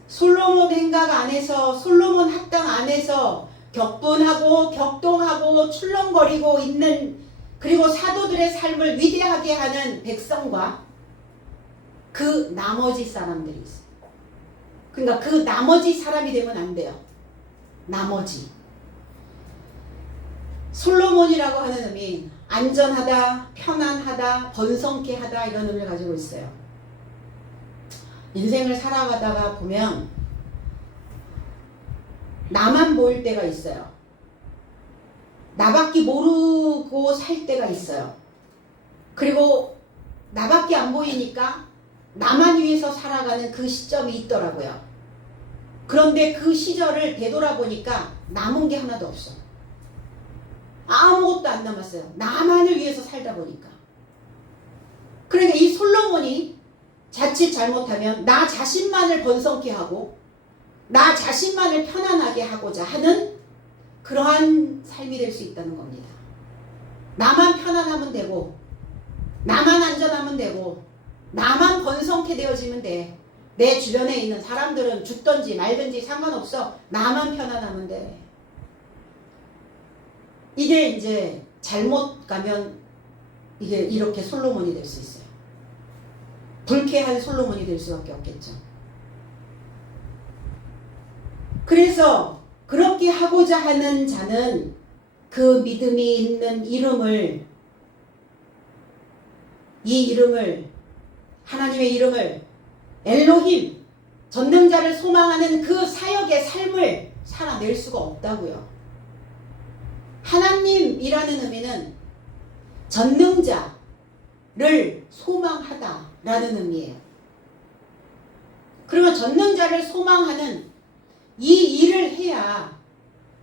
솔로몬 행각 안에서, 솔로몬 학당 안에서 격분하고 격동하고 출렁거리고 있는, 그리고 사도들의 삶을 위대하게 하는 백성과 그 나머지 사람들이 있어요. 그러니까 그 나머지 사람이 되면 안 돼요. 나머지. 솔로몬이라고 하는 의미, 안전하다, 편안하다, 번성케 하다 이런 의미를 가지고 있어요. 인생을 살아가다가 보면 나만 보일 때가 있어요. 나밖에 모르고 살 때가 있어요. 그리고 나밖에 안 보이니까 나만 위해서 살아가는 그 시점이 있더라고요. 그런데 그 시절을 되돌아보니까 남은 게 하나도 없어. 아무것도 안 남았어요. 나만을 위해서 살다 보니까. 그러니까 이 솔로몬이 자칫 잘못하면 나 자신만을 번성케 하고 나 자신만을 편안하게 하고자 하는 그러한 삶이 될 수 있다는 겁니다. 나만 편안하면 되고, 나만 안전하면 되고, 나만 번성케 되어지면 돼. 내 주변에 있는 사람들은 죽든지 말든지 상관없어. 나만 편안하면 돼. 이게 이제 잘못 가면 이게 이렇게 솔로몬이 될 수 있어요. 불쾌한 솔로몬이 될 수밖에 없겠죠. 그래서 그렇게 하고자 하는 자는 그 믿음이 있는 이름을, 이 이름을, 하나님의 이름을, 엘로힘, 전능자를 소망하는 그 사역의 삶을 살아낼 수가 없다고요. 하나님이라는 의미는 전능자를 소망하다라는 의미예요. 그러면 전능자를 소망하는 이 일을 해야,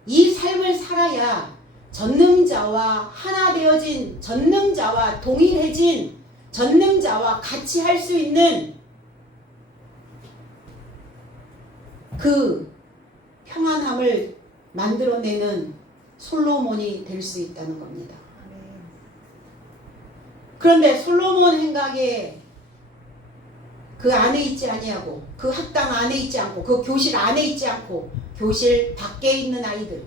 이 삶을 살아야 전능자와 하나 되어진, 전능자와 동일해진, 전능자와 같이 할 수 있는 그 평안함을 만들어내는 솔로몬이 될 수 있다는 겁니다. 그런데 솔로몬 행각에 그 안에 있지 아니하고, 그 학당 안에 있지 않고, 그 교실 안에 있지 않고, 교실 밖에 있는 아이들,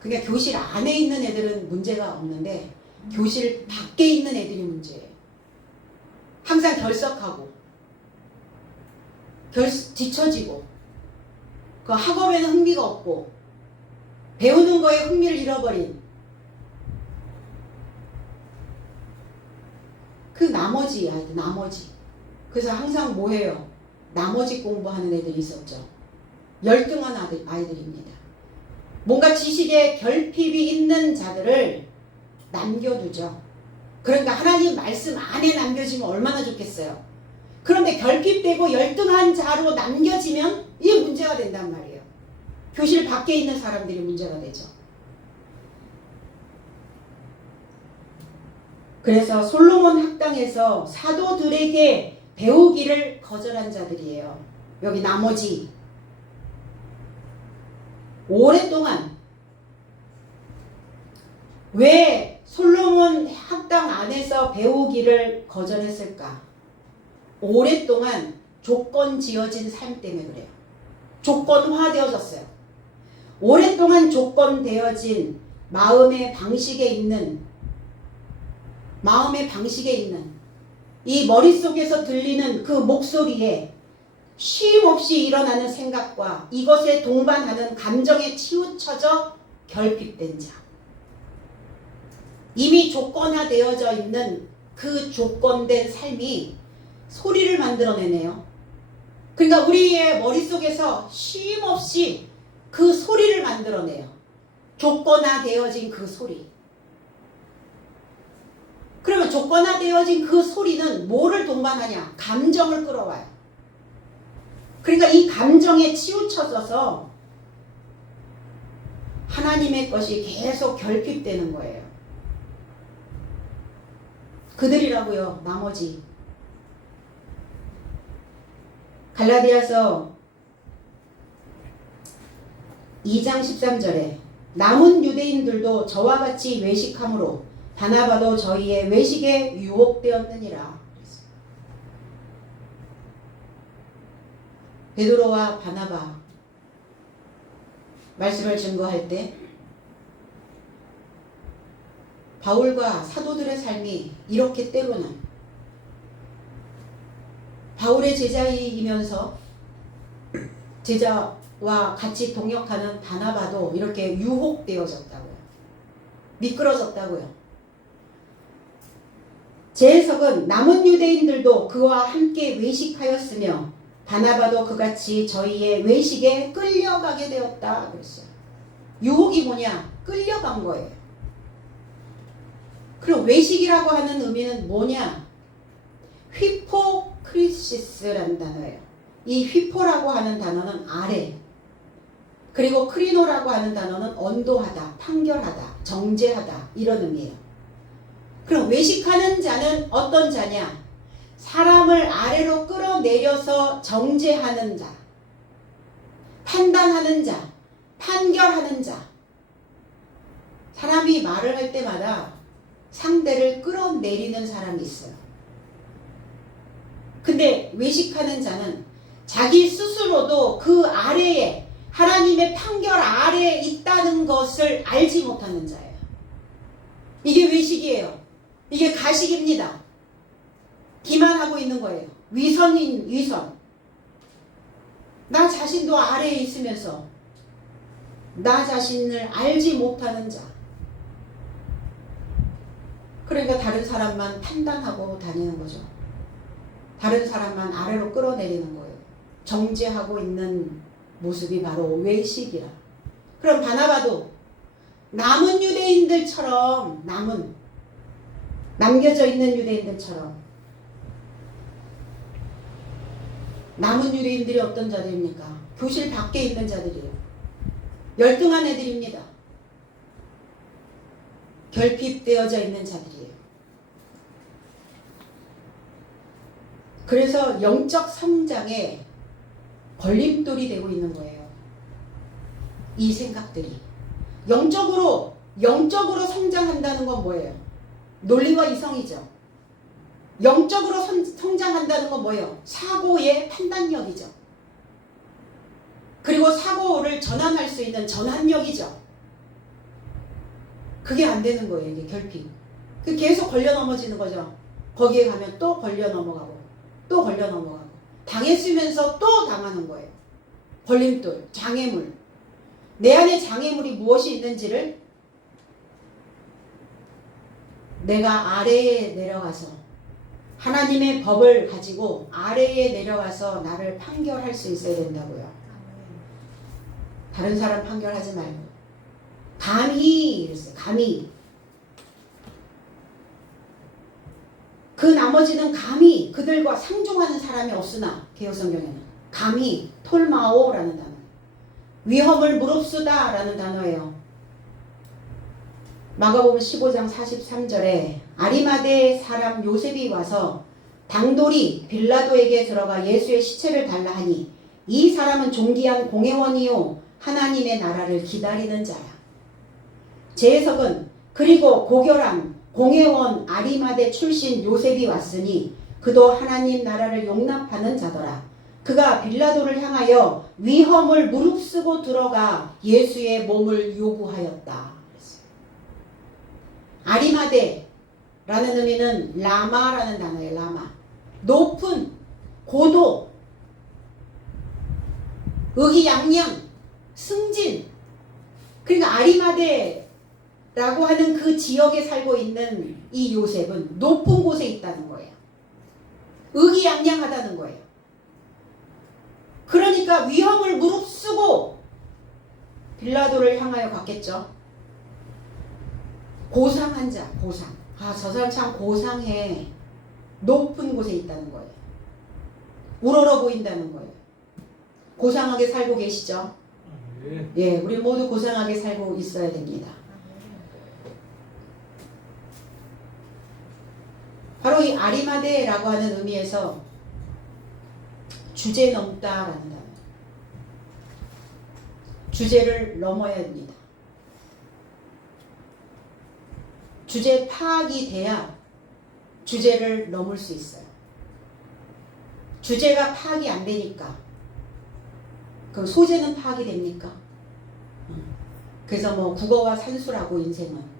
그러니까 교실 안에 있는 애들은 문제가 없는데 교실 밖에 있는 애들이 문제예요. 항상 결석하고 뒤처지고, 그 학업에는 흥미가 없고 배우는 거에 흥미를 잃어버린 그 나머지 아이들, 나머지. 그래서 항상 뭐해요? 나머지 공부하는 애들이 있었죠. 열등한 아이들입니다. 뭔가 지식에 결핍이 있는 자들을 남겨두죠. 그러니까 하나님 말씀 안에 남겨지면 얼마나 좋겠어요. 그런데 결핍되고 열등한 자로 남겨지면 이게 문제가 된단 말이에요. 교실 밖에 있는 사람들이 문제가 되죠. 그래서 솔로몬 학당에서 사도들에게 배우기를 거절한 자들이에요. 여기 나머지 오랫동안 왜 솔로몬 학당 안에서 배우기를 거절했을까? 오랫동안 조건 지어진 삶 때문에 그래요. 조건화되어졌어요. 오랫동안 조건되어진 마음의 방식에 있는 이 머릿속에서 들리는 그 목소리에 쉼없이 일어나는 생각과 이것에 동반하는 감정에 치우쳐져 결핍된 자. 이미 조건화되어져 있는 그 조건된 삶이 소리를 만들어내네요. 그러니까 우리의 머릿속에서 쉼없이 그 소리를 만들어내요. 조건화되어진 그 소리. 그러면 조건화되어진 그 소리는 뭐를 동반하냐? 감정을 끌어와요. 그러니까 이 감정에 치우쳐져서 하나님의 것이 계속 결핍되는 거예요. 그들이라고요. 나머지. 갈라디아서 2장 13절에 남은 유대인들도 저와 같이 외식함으로 바나바도 저희의 외식에 유혹되었느니라. 베드로와 바나바 말씀을 증거할 때 바울과 사도들의 삶이 이렇게 때로는 바울의 제자이면서 제자와 같이 동역하는 바나바도 이렇게 유혹되어졌다고요. 미끄러졌다고요. 제 해석은 남은 유대인들도 그와 함께 외식하였으며 바나바도 그같이 저희의 외식에 끌려가게 되었다 그랬어요. 유혹이 뭐냐? 끌려간 거예요. 그럼 외식이라고 하는 의미는 뭐냐? 휘포크리시스라는 단어예요. 이 휘포라고 하는 단어는 아래, 그리고 크리노라고 하는 단어는 언도하다, 판결하다, 정죄하다 이런 의미예요. 그럼 외식하는 자는 어떤 자냐? 사람을 아래로 끌어내려서 정죄하는 자, 판단하는 자, 판결하는 자. 사람이 말을 할 때마다 상대를 끌어내리는 사람이 있어요. 근데 외식하는 자는 자기 스스로도 그 아래에 하나님의 판결 아래에 있다는 것을 알지 못하는 자예요. 이게 외식이에요. 이게 가식입니다. 기만하고 있는 거예요. 위선인 위선. 나 자신도 아래에 있으면서 나 자신을 알지 못하는 자. 그러니까 다른 사람만 판단하고 다니는 거죠. 다른 사람만 아래로 끌어내리는 거예요. 정죄하고 있는 모습이 바로 외식이라. 그럼 바나바도 남은 유대인들처럼 남겨져 있는 유대인들처럼 남은 유대인들이 어떤 자들입니까? 교실 밖에 있는 자들이에요. 열등한 애들입니다. 결핍되어져 있는 자들이에요. 그래서 영적 성장에 걸림돌이 되고 있는 거예요. 이 생각들이. 영적으로 성장한다는 건 뭐예요? 논리와 이성이죠. 영적으로 성장한다는 건 뭐예요? 사고의 판단력이죠. 그리고 사고를 전환할 수 있는 전환력이죠. 그게 안 되는 거예요. 이게 결핍. 계속 걸려 넘어지는 거죠. 거기에 가면 또 걸려 넘어가고 또 걸려 넘어가고 당했으면서 또 당하는 거예요. 걸림돌, 장애물. 내 안에 장애물이 무엇이 있는지를 내가 아래에 내려가서 하나님의 법을 가지고 아래에 내려가서 나를 판결할 수 있어야 된다고요. 다른 사람 판결하지 말고 감히 이랬어요. 감히 그 나머지는 감히 그들과 상종하는 사람이 없으나 개혁성경에는 감히 톨마오라는 단어, 위험을 무릅쓰다 라는 단어예요. 마가복음 15장 43절에 아리마대 사람 요셉이 와서 당돌이 빌라도에게 들어가 예수의 시체를 달라 하니 이 사람은 존귀한 공회원이요 하나님의 나라를 기다리는 자야. 제 해석은 그리고 고결한 공회원 아리마대 출신 요셉이 왔으니 그도 하나님 나라를 용납하는 자더라. 그가 빌라도를 향하여 위험을 무릅쓰고 들어가 예수의 몸을 요구하였다. 아리마대라는 의미는 라마라는 단어예요. 라마. 높은, 고도, 의기양양, 승진. 그러니까 아리마대라고 하는 그 지역에 살고 있는 이 요셉은 높은 곳에 있다는 거예요. 의기양양하다는 거예요. 그러니까 위험을 무릅쓰고 빌라도를 향하여 갔겠죠. 고상한 자, 고상. 아, 저 사람 참 고상해. 높은 곳에 있다는 거예요. 우러러 보인다는 거예요. 고상하게 살고 계시죠? 예, 우리 모두 고상하게 살고 있어야 됩니다. 바로 이 아리마대라고 하는 의미에서 주제 넘다라는 단어. 주제를 넘어야 합니다. 주제 파악이 돼야 주제를 넘을 수 있어요. 주제가 파악이 안 되니까 그럼 소재는 파악이 됩니까? 그래서 뭐 국어와 산수라고 인생은.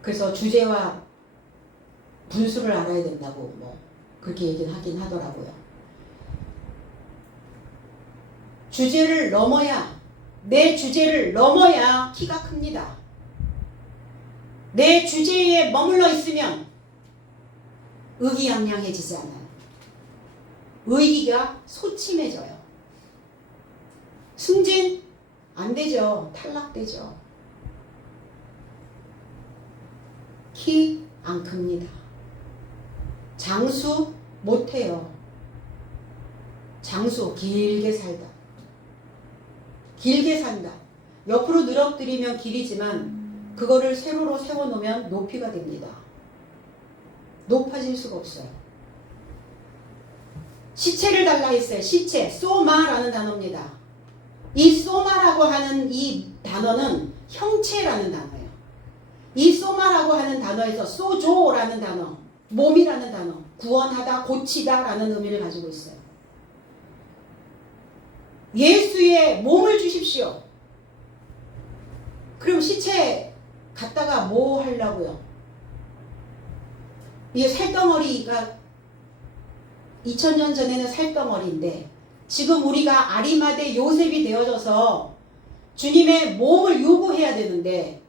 그래서 주제와 분수를 알아야 된다고 뭐 그렇게 얘기는 하긴 하더라고요. 주제를 넘어야, 내 주제를 넘어야 키가 큽니다. 내 주제에 머물러 있으면 의기양양해지지 않아요. 의기가 소침해져요. 승진 안 되죠. 탈락되죠. 키 안 큽니다. 장수 못해요. 장수 길게 살다. 길게 산다. 옆으로 늘어뜨리면 길이지만 그거를 세로로 세워놓으면 높이가 됩니다. 높아질 수가 없어요. 시체를 달라 했어요. 시체, 소마라는 단어입니다. 이 소마라고 하는 이 단어는 형체라는 단어예요. 이 소마라고 하는 단어에서 소조라는 단어, 몸이라는 단어, 구원하다, 고치다 라는 의미를 가지고 있어요. 예수의 몸을 주십시오. 그럼 시체 갖다가 뭐 하려고요? 이게 살덩어리가 2000년 전에는 살덩어리인데 지금 우리가 아리마대 요셉이 되어져서 주님의 몸을 요구해야 되는데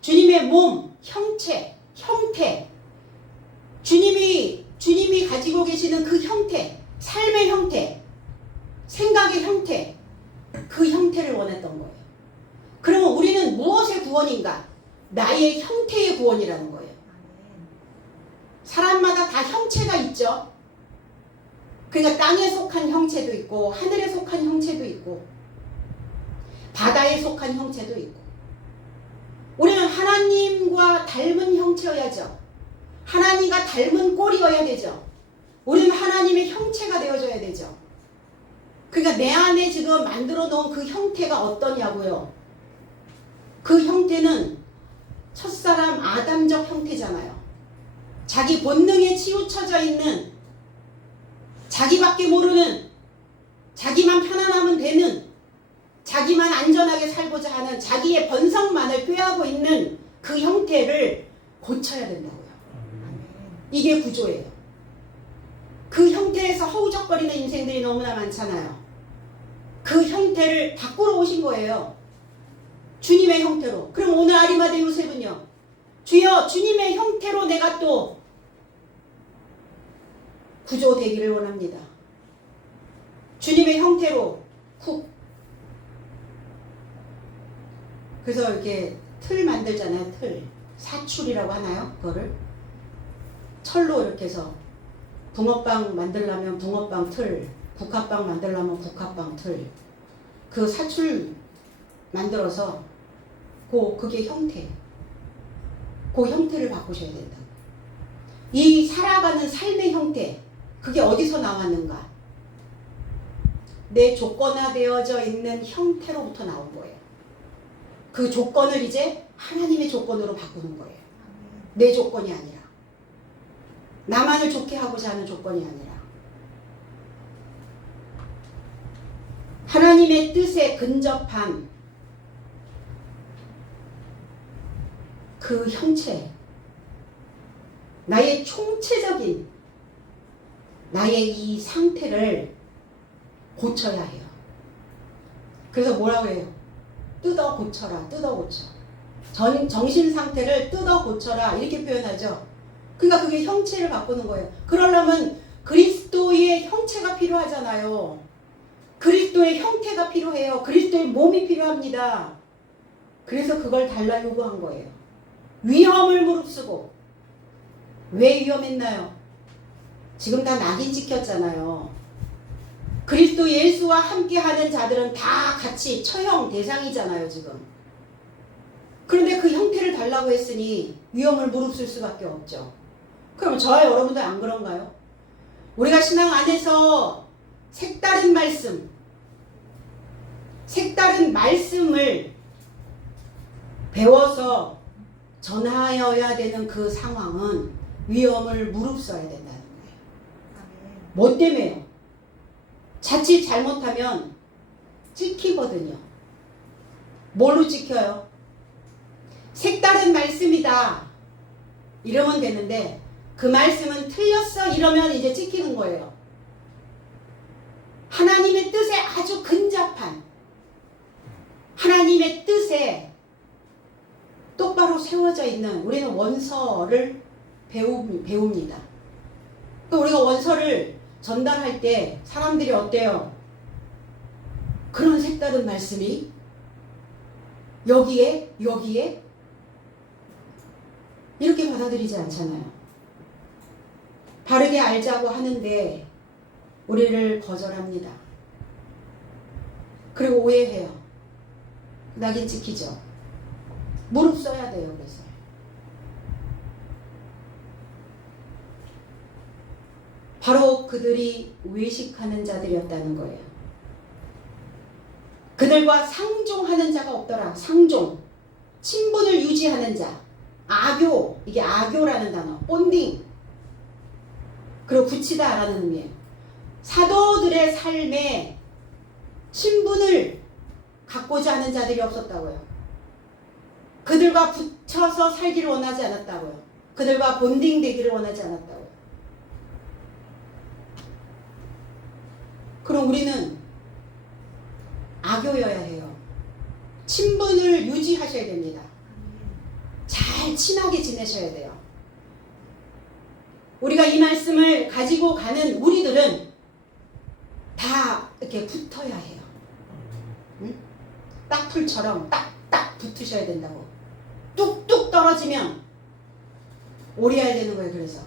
주님의 몸, 형체, 형태, 주님이 가지고 계시는 그 형태, 삶의 형태, 생각의 형태, 그 형태를 원했던 거예요. 그러면 우리는 무엇의 구원인가? 나의 형태의 구원이라는 거예요. 사람마다 다 형체가 있죠. 그러니까 땅에 속한 형체도 있고 하늘에 속한 형체도 있고 바다에 속한 형체도 있고 우리는 하나님과 닮은 형체여야죠. 하나님과 닮은 꼴이어야 되죠. 우리는 하나님의 형체가 되어줘야 되죠. 그러니까 내 안에 지금 만들어 놓은 그 형태가 어떠냐고요. 그 형태는 첫사람 아담적 형태잖아요. 자기 본능에 치우쳐져 있는, 자기밖에 모르는, 자기만 편안하면 되는, 자기만 안전하게 살고자 하는 자기의 번성만을 꾀하고 있는 그 형태를 고쳐야 된다고요. 이게 구조예요. 그 형태에서 허우적거리는 인생들이 너무나 많잖아요. 그 형태를 바꾸러 오신 거예요. 주님의 형태로. 그럼 오늘 아리마대 요셉은요. 주여 주님의 형태로 내가 또 구조되기를 원합니다. 주님의 형태로 쿡. 그래서 이렇게 틀 만들잖아요. 틀. 사출이라고 하나요? 그거를 철로 이렇게 해서 붕어빵 만들려면 붕어빵 틀, 국화빵 만들려면 국화빵 틀, 그 사출 만들어서 그게 형태, 그 형태를 바꾸셔야 된다. 이 살아가는 삶의 형태, 그게 어디서 나왔는가? 내 조건화되어져 있는 형태로부터 나온 거예요. 그 조건을 이제 하나님의 조건으로 바꾸는 거예요. 내 조건이 아니라, 나만을 좋게 하고자 하는 조건이 아니라, 하나님의 뜻에 근접한 그 형체, 나의 총체적인 나의 이 상태를 고쳐야 해요. 그래서 뭐라고 해요? 뜯어 고쳐라, 뜯어 고쳐. 정신 상태를 뜯어 고쳐라, 이렇게 표현하죠. 그러니까 그게 형체를 바꾸는 거예요. 그러려면 그리스도의 형체가 필요하잖아요. 그리스도의 형태가 필요해요. 그리스도의 몸이 필요합니다. 그래서 그걸 달라 요구한 거예요. 위험을 무릅쓰고. 왜 위험했나요? 지금 다 낙인 찍혔잖아요. 그리스도 예수와 함께하는 자들은 다 같이 처형 대상이잖아요, 지금. 그런데 그 형태를 달라고 했으니 위험을 무릅쓸 수밖에 없죠. 그럼 저와 여러분들 안 그런가요? 우리가 신앙 안에서 색다른 말씀을 배워서 전하여야 되는 그 상황은 위험을 무릅써야 된다는 거예요. 뭐 때문에요? 자칫 잘못하면 찍히거든요. 뭘로 찍혀요? 색다른 말씀이다 이러면 되는데 그 말씀은 틀렸어 이러면 이제 찍히는 거예요. 하나님의 뜻에 아주 근접한 하나님의 뜻에 똑바로 세워져 있는 우리는 원서를 배웁니다. 우리가 원서를 전달할 때 사람들이 어때요? 그런 색다른 말씀이 여기에 이렇게 받아들이지 않잖아요. 바르게 알자고 하는데 우리를 거절합니다. 그리고 오해해요. 낙인 찍히죠. 무릎 써야 돼요. 그래서 바로 그들이 외식하는 자들이었다는 거예요. 그들과 상종하는 자가 없더라. 상종, 친분을 유지하는 자, 아교, 이게 아교라는 단어, 본딩, 그리고 붙이다라는 의미예요. 사도들의 삶에 친분을 갖고자 하는 자들이 없었다고요. 그들과 붙여서 살기를 원하지 않았다고요. 그들과 본딩되기를 원하지 않았다고요. 그럼 우리는 악교여야 해요. 친분을 유지하셔야 됩니다. 잘 친하게 지내셔야 돼요. 우리가 이 말씀을 가지고 가는 우리들은 다 이렇게 붙어야 해요. 응? 딱풀처럼 딱딱 붙으셔야 된다고. 뚝뚝 떨어지면 오리알 되는 거예요. 그래서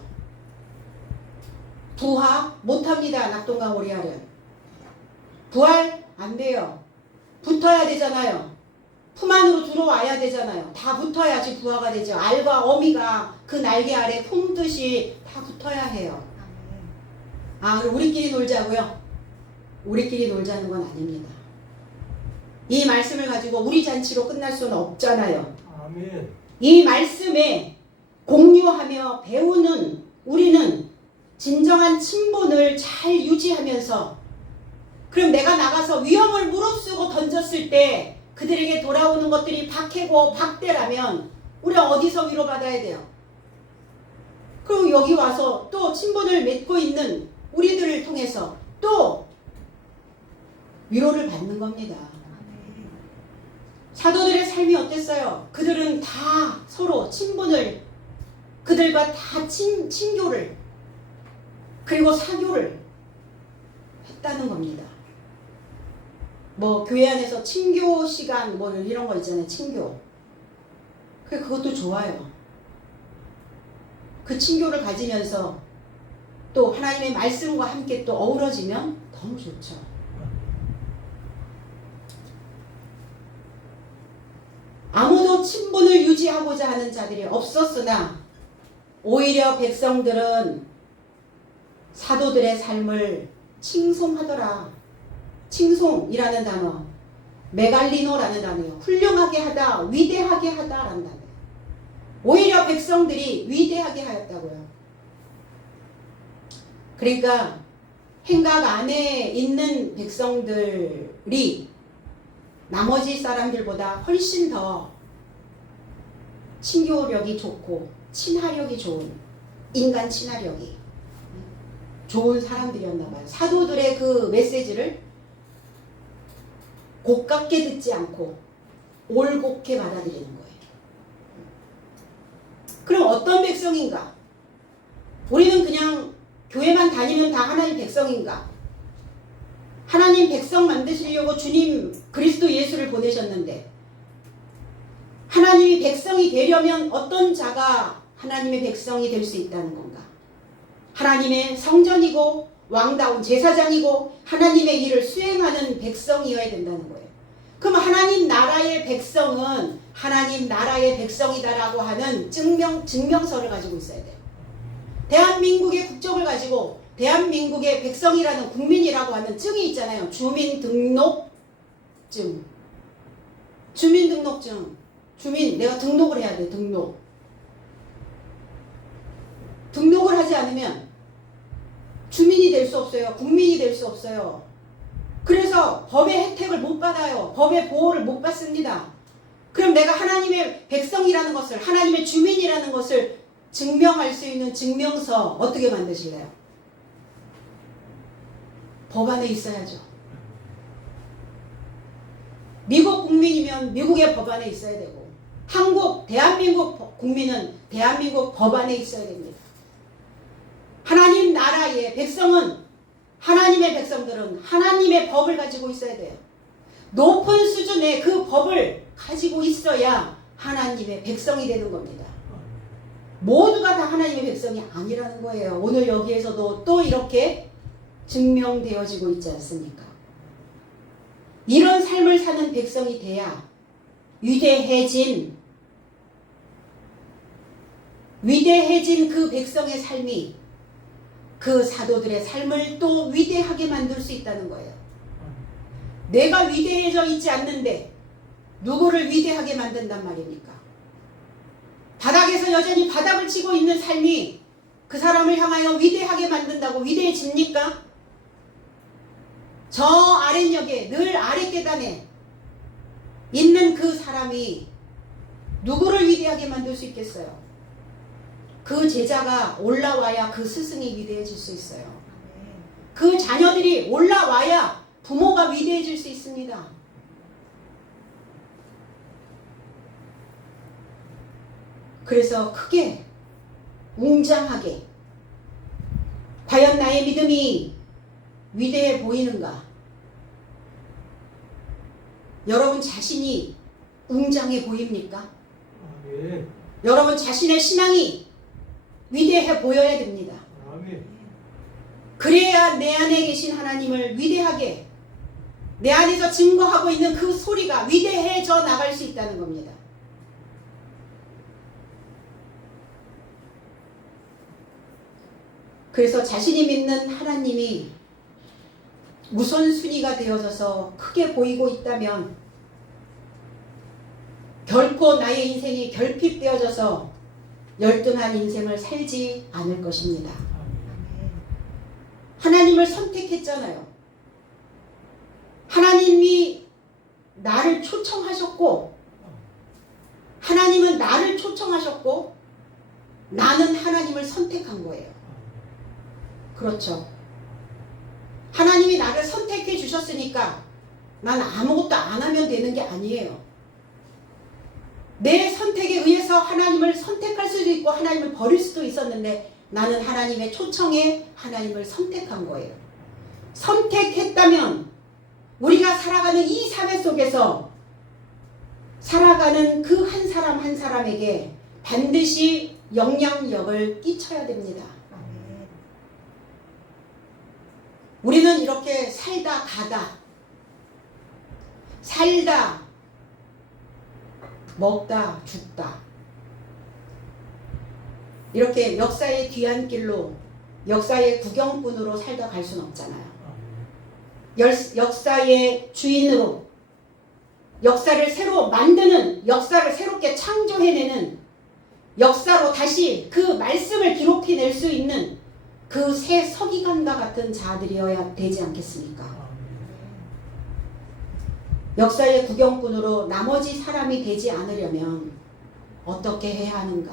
부화 못합니다. 낙동강 오리알은. 부활 안 돼요. 붙어야 되잖아요. 품 안으로 들어와야 되잖아요. 다 붙어야지 부화가 되죠. 알과 어미가 그 날개 아래 품듯이 다 붙어야 해요. 그럼 우리끼리 놀자고요? 우리끼리 놀자는 건 아닙니다. 이 말씀을 가지고 우리 잔치로 끝날 수는 없잖아요. 아멘. 이 말씀에 공유하며 배우는 우리는 진정한 친분을 잘 유지하면서, 그럼 내가 나가서 위험을 무릅쓰고 던졌을 때 그들에게 돌아오는 것들이 박해고 박대라면 우리가 어디서 위로받아야 돼요? 그럼 여기 와서 또 친분을 맺고 있는 우리들을 통해서 또 위로를 받는 겁니다. 사도들의 삶이 어땠어요? 그들은 다 서로 친분을, 그들과 다 친교를, 그리고 사교를 했다는 겁니다. 뭐 교회 안에서 친교 시간 뭐 이런 거 있잖아요. 친교. 그것도 좋아요. 그 친교를 가지면서 또 하나님의 말씀과 함께 또 어우러지면 너무 좋죠. 아무도 친분을 유지하고자 하는 자들이 없었으나 오히려 백성들은 사도들의 삶을 칭송하더라. 칭송이라는 단어, 메갈리노라는 단어예요. 훌륭하게 하다, 위대하게 하다라는 단어예요. 오히려 백성들이 위대하게 하였다고요. 그러니까 행각 안에 있는 백성들이 나머지 사람들보다 훨씬 더 친교력이 좋고 친화력이 좋은, 인간 친화력이 좋은 사람들이었나 봐요. 사도들의 그 메시지를 고깝게 듣지 않고 올곧게 받아들이는 거예요. 그럼 어떤 백성인가? 우리는 그냥 교회만 다니면 다 하나님 백성인가? 하나님 백성 만드시려고 주님 그리스도 예수를 보내셨는데 하나님이 백성이 되려면 어떤 자가 하나님의 백성이 될 수 있다는 건가? 하나님의 성전이고 왕다운 제사장이고 하나님의 일을 수행하는 백성이어야 된다는 거예요. 그럼 하나님 나라의 백성은 하나님 나라의 백성이다라고 하는 증명서를 가지고 있어야 돼요. 대한민국의 국적을 가지고 대한민국의 백성이라는 국민이라고 하는 증이 있잖아요. 주민등록증. 주민등록증. 주민, 내가 등록을 해야 돼. 등록을 하지 않으면 주민이 될 수 없어요. 국민이 될 수 없어요. 그래서 법의 혜택을 못 받아요. 법의 보호를 못 받습니다. 그럼 내가 하나님의 백성이라는 것을, 하나님의 주민이라는 것을 증명할 수 있는 증명서 어떻게 만드실래요? 법 안에 있어야죠. 미국 국민이면 미국의 법 안에 있어야 되고, 대한민국 국민은 대한민국 법 안에 있어야 됩니다. 하나님 나라의 백성은, 하나님의 백성들은 하나님의 법을 가지고 있어야 돼요. 높은 수준의 그 법을 가지고 있어야 하나님의 백성이 되는 겁니다. 모두가 다 하나님의 백성이 아니라는 거예요. 오늘 여기에서도 또 이렇게 증명되어지고 있지 않습니까? 이런 삶을 사는 백성이 돼야 위대해진 그 백성의 삶이 그 사도들의 삶을 또 위대하게 만들 수 있다는 거예요. 내가 위대해져 있지 않는데 누구를 위대하게 만든단 말입니까? 바닥에서 여전히 바닥을 치고 있는 삶이 그 사람을 향하여 위대하게 만든다고 위대해집니까? 저 아랫역에, 늘 아랫계단에 있는 그 사람이 누구를 위대하게 만들 수 있겠어요? 그 제자가 올라와야 그 스승이 위대해질 수 있어요. 그 자녀들이 올라와야 부모가 위대해질 수 있습니다. 그래서 크게, 웅장하게, 과연 나의 믿음이 위대해 보이는가? 여러분 자신이 웅장해 보입니까? 여러분 자신의 신앙이 위대해 보여야 됩니다. 그래야 내 안에 계신 하나님을 위대하게, 내 안에서 증거하고 있는 그 소리가 위대해져 나갈 수 있다는 겁니다. 그래서 자신이 믿는 하나님이 우선순위가 되어져서 크게 보이고 있다면 결코 나의 인생이 결핍되어져서 열등한 인생을 살지 않을 것입니다. 하나님을 선택했잖아요. 하나님이 나를 초청하셨고, 하나님은 나를 초청하셨고, 나는 하나님을 선택한 거예요. 그렇죠. 하나님이 나를 선택해 주셨으니까 난 아무것도 안 하면 되는 게 아니에요. 내 선택에 의해서 하나님을 선택할 수도 있고 하나님을 버릴 수도 있었는데 나는 하나님의 초청에 하나님을 선택한 거예요. 선택했다면 우리가 살아가는 이 사회 속에서 살아가는 그 한 사람 한 사람에게 반드시 영향력을 끼쳐야 됩니다. 우리는 이렇게 살다 가다, 살다 먹다 죽다, 이렇게 역사의 뒤안길로, 역사의 구경꾼으로 살다 갈 수는 없잖아요. 역사의 주인으로, 역사를 새로 만드는, 역사를 새롭게 창조해내는, 역사로 다시 그 말씀을 기록해낼 수 있는 그 새 서기관과 같은 자들이어야 되지 않겠습니까? 역사의 구경꾼으로 나머지 사람이 되지 않으려면 어떻게 해야 하는가?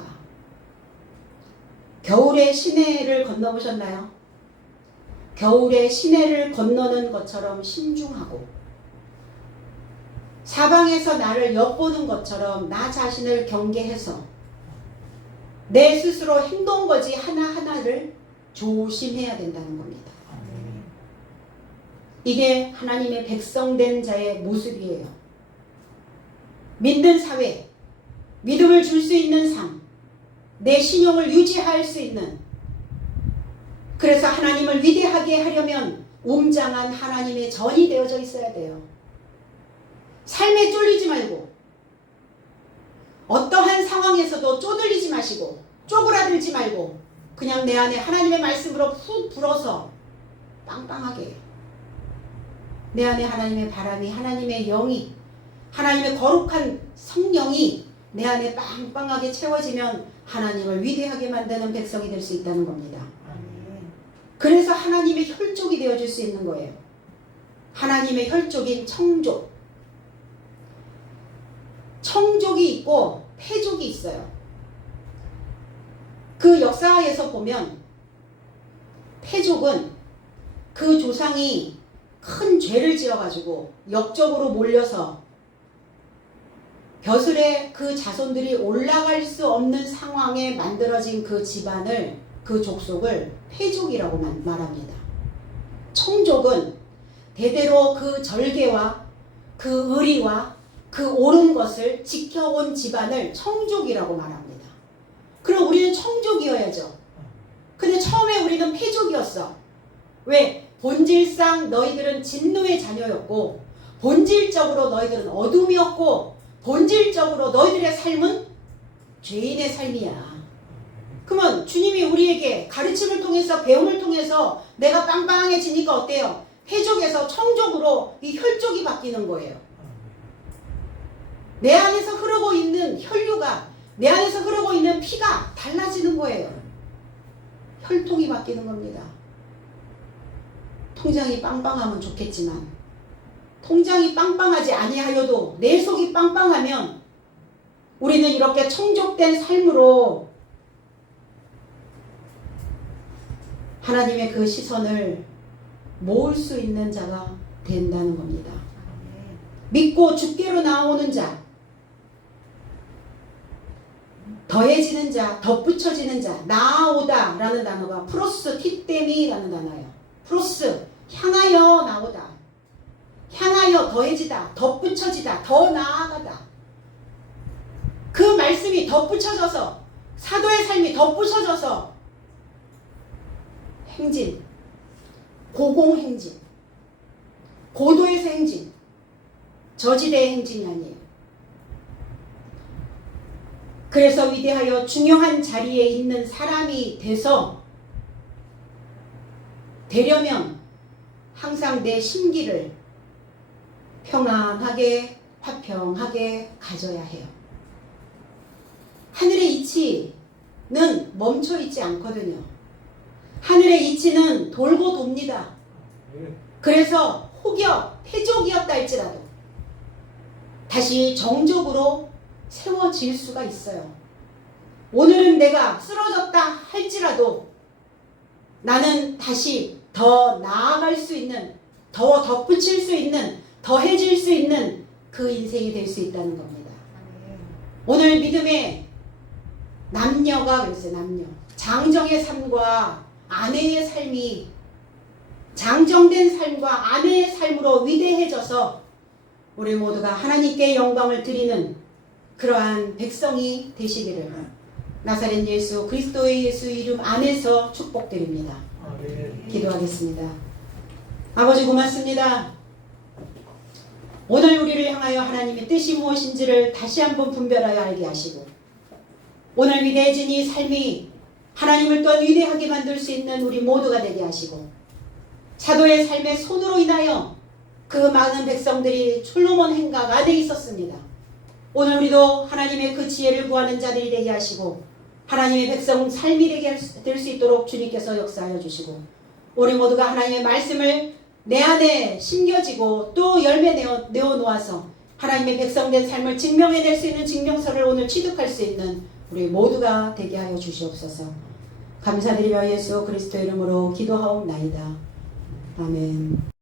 겨울의 시내를 건너보셨나요? 겨울의 시내를 건너는 것처럼 신중하고, 사방에서 나를 엿보는 것처럼 나 자신을 경계해서 내 스스로 행동거지 하나하나를 조심해야 된다는 겁니다. 이게 하나님의 백성된 자의 모습이에요. 믿는 사회, 믿음을 줄 수 있는 삶, 내 신용을 유지할 수 있는, 그래서 하나님을 위대하게 하려면 웅장한 하나님의 전이 되어져 있어야 돼요. 삶에 쫄리지 말고, 어떠한 상황에서도 쪼들리지 마시고 쪼그라들지 말고 그냥 내 안에 하나님의 말씀으로 푹 불어서 빵빵하게, 내 안에 하나님의 바람이, 하나님의 영이, 하나님의 거룩한 성령이 내 안에 빵빵하게 채워지면 하나님을 위대하게 만드는 백성이 될 수 있다는 겁니다. 그래서 하나님의 혈족이 되어줄 수 있는 거예요. 하나님의 혈족인 청족. 청족이 있고 패족이 있어요. 그 역사에서 보면 패족은 그 조상이 큰 죄를 지어가지고 역적으로 몰려서 벼슬에 그 자손들이 올라갈 수 없는 상황에 만들어진 그 집안을, 그 족속을 패족이라고 말합니다. 청족은 대대로 그 절개와 그 의리와 그 옳은 것을 지켜온 집안을 청족이라고 말합니다. 그럼 우리는 청족이어야죠. 근데 처음에 우리는 패족이었어. 왜? 본질상 너희들은 진노의 자녀였고, 본질적으로 너희들은 어둠이었고, 본질적으로 너희들의 삶은 죄인의 삶이야. 그러면 주님이 우리에게 가르침을 통해서, 배움을 통해서 내가 빵빵해지니까 어때요? 패족에서 청족으로 이 혈족이 바뀌는 거예요. 내 안에서 흐르고 있는 혈류가, 내 안에서 흐르고 있는 피가 달라지는 거예요. 혈통이 바뀌는 겁니다. 통장이 빵빵하면 좋겠지만, 통장이 빵빵하지 아니하여도 내 속이 빵빵하면 우리는 이렇게 청족된 삶으로 하나님의 그 시선을 모을 수 있는 자가 된다는 겁니다. 믿고 주께로 나오는 자, 더해지는 자, 덧붙여지는 자, 나아오다 라는 단어가 프로스 티데미라는 단어예요. 프로스, 향하여 나오다, 향하여 더해지다, 덧붙여지다, 더 나아가다. 그 말씀이 덧붙여져서, 사도의 삶이 덧붙여져서 행진, 고공행진, 고도에서 행진, 저지대의 행진이 아니에요. 그래서 위대하여 중요한 자리에 있는 사람이 되려면 항상 내 심기를 평안하게, 화평하게 가져야 해요. 하늘의 이치는 멈춰 있지 않거든요. 하늘의 이치는 돌고 돕니다. 그래서 혹여 패족이었다 할지라도 다시 정적으로 세워질 수가 있어요. 오늘은 내가 쓰러졌다 할지라도 나는 다시 더 나아갈 수 있는, 더 덧붙일 수 있는, 더해질 수 있는 그 인생이 될 수 있다는 겁니다. 오늘 믿음의 남녀가 그랬어요. 남녀. 장정의 삶과 아내의 삶이, 장정된 삶과 아내의 삶으로 위대해져서 우리 모두가 하나님께 영광을 드리는 그러한 백성이 되시기를 나사렛 예수 그리스도의 예수 이름 안에서 축복드립니다. 기도하겠습니다. 아버지 고맙습니다. 오늘 우리를 향하여 하나님의 뜻이 무엇인지를 다시 한번 분별하여 알게 하시고 오늘 위대해진 이 삶이 하나님을 또한 위대하게 만들 수 있는 우리 모두가 되게 하시고 사도의 삶의 손으로 인하여 그 많은 백성들이 솔로몬 행각 안에 있었습니다. 오늘 우리도 하나님의 그 지혜를 구하는 자들이 되게 하시고 하나님의 백성 삶이 되게 될 수 있도록 주님께서 역사하여 주시고 우리 모두가 하나님의 말씀을 내 안에 심겨지고 또 열매 내어 놓아서 하나님의 백성된 삶을 증명해낼 수 있는 증명서를 오늘 취득할 수 있는 우리 모두가 되게 하여 주시옵소서. 감사드리며 예수 그리스도 이름으로 기도하옵나이다. 아멘.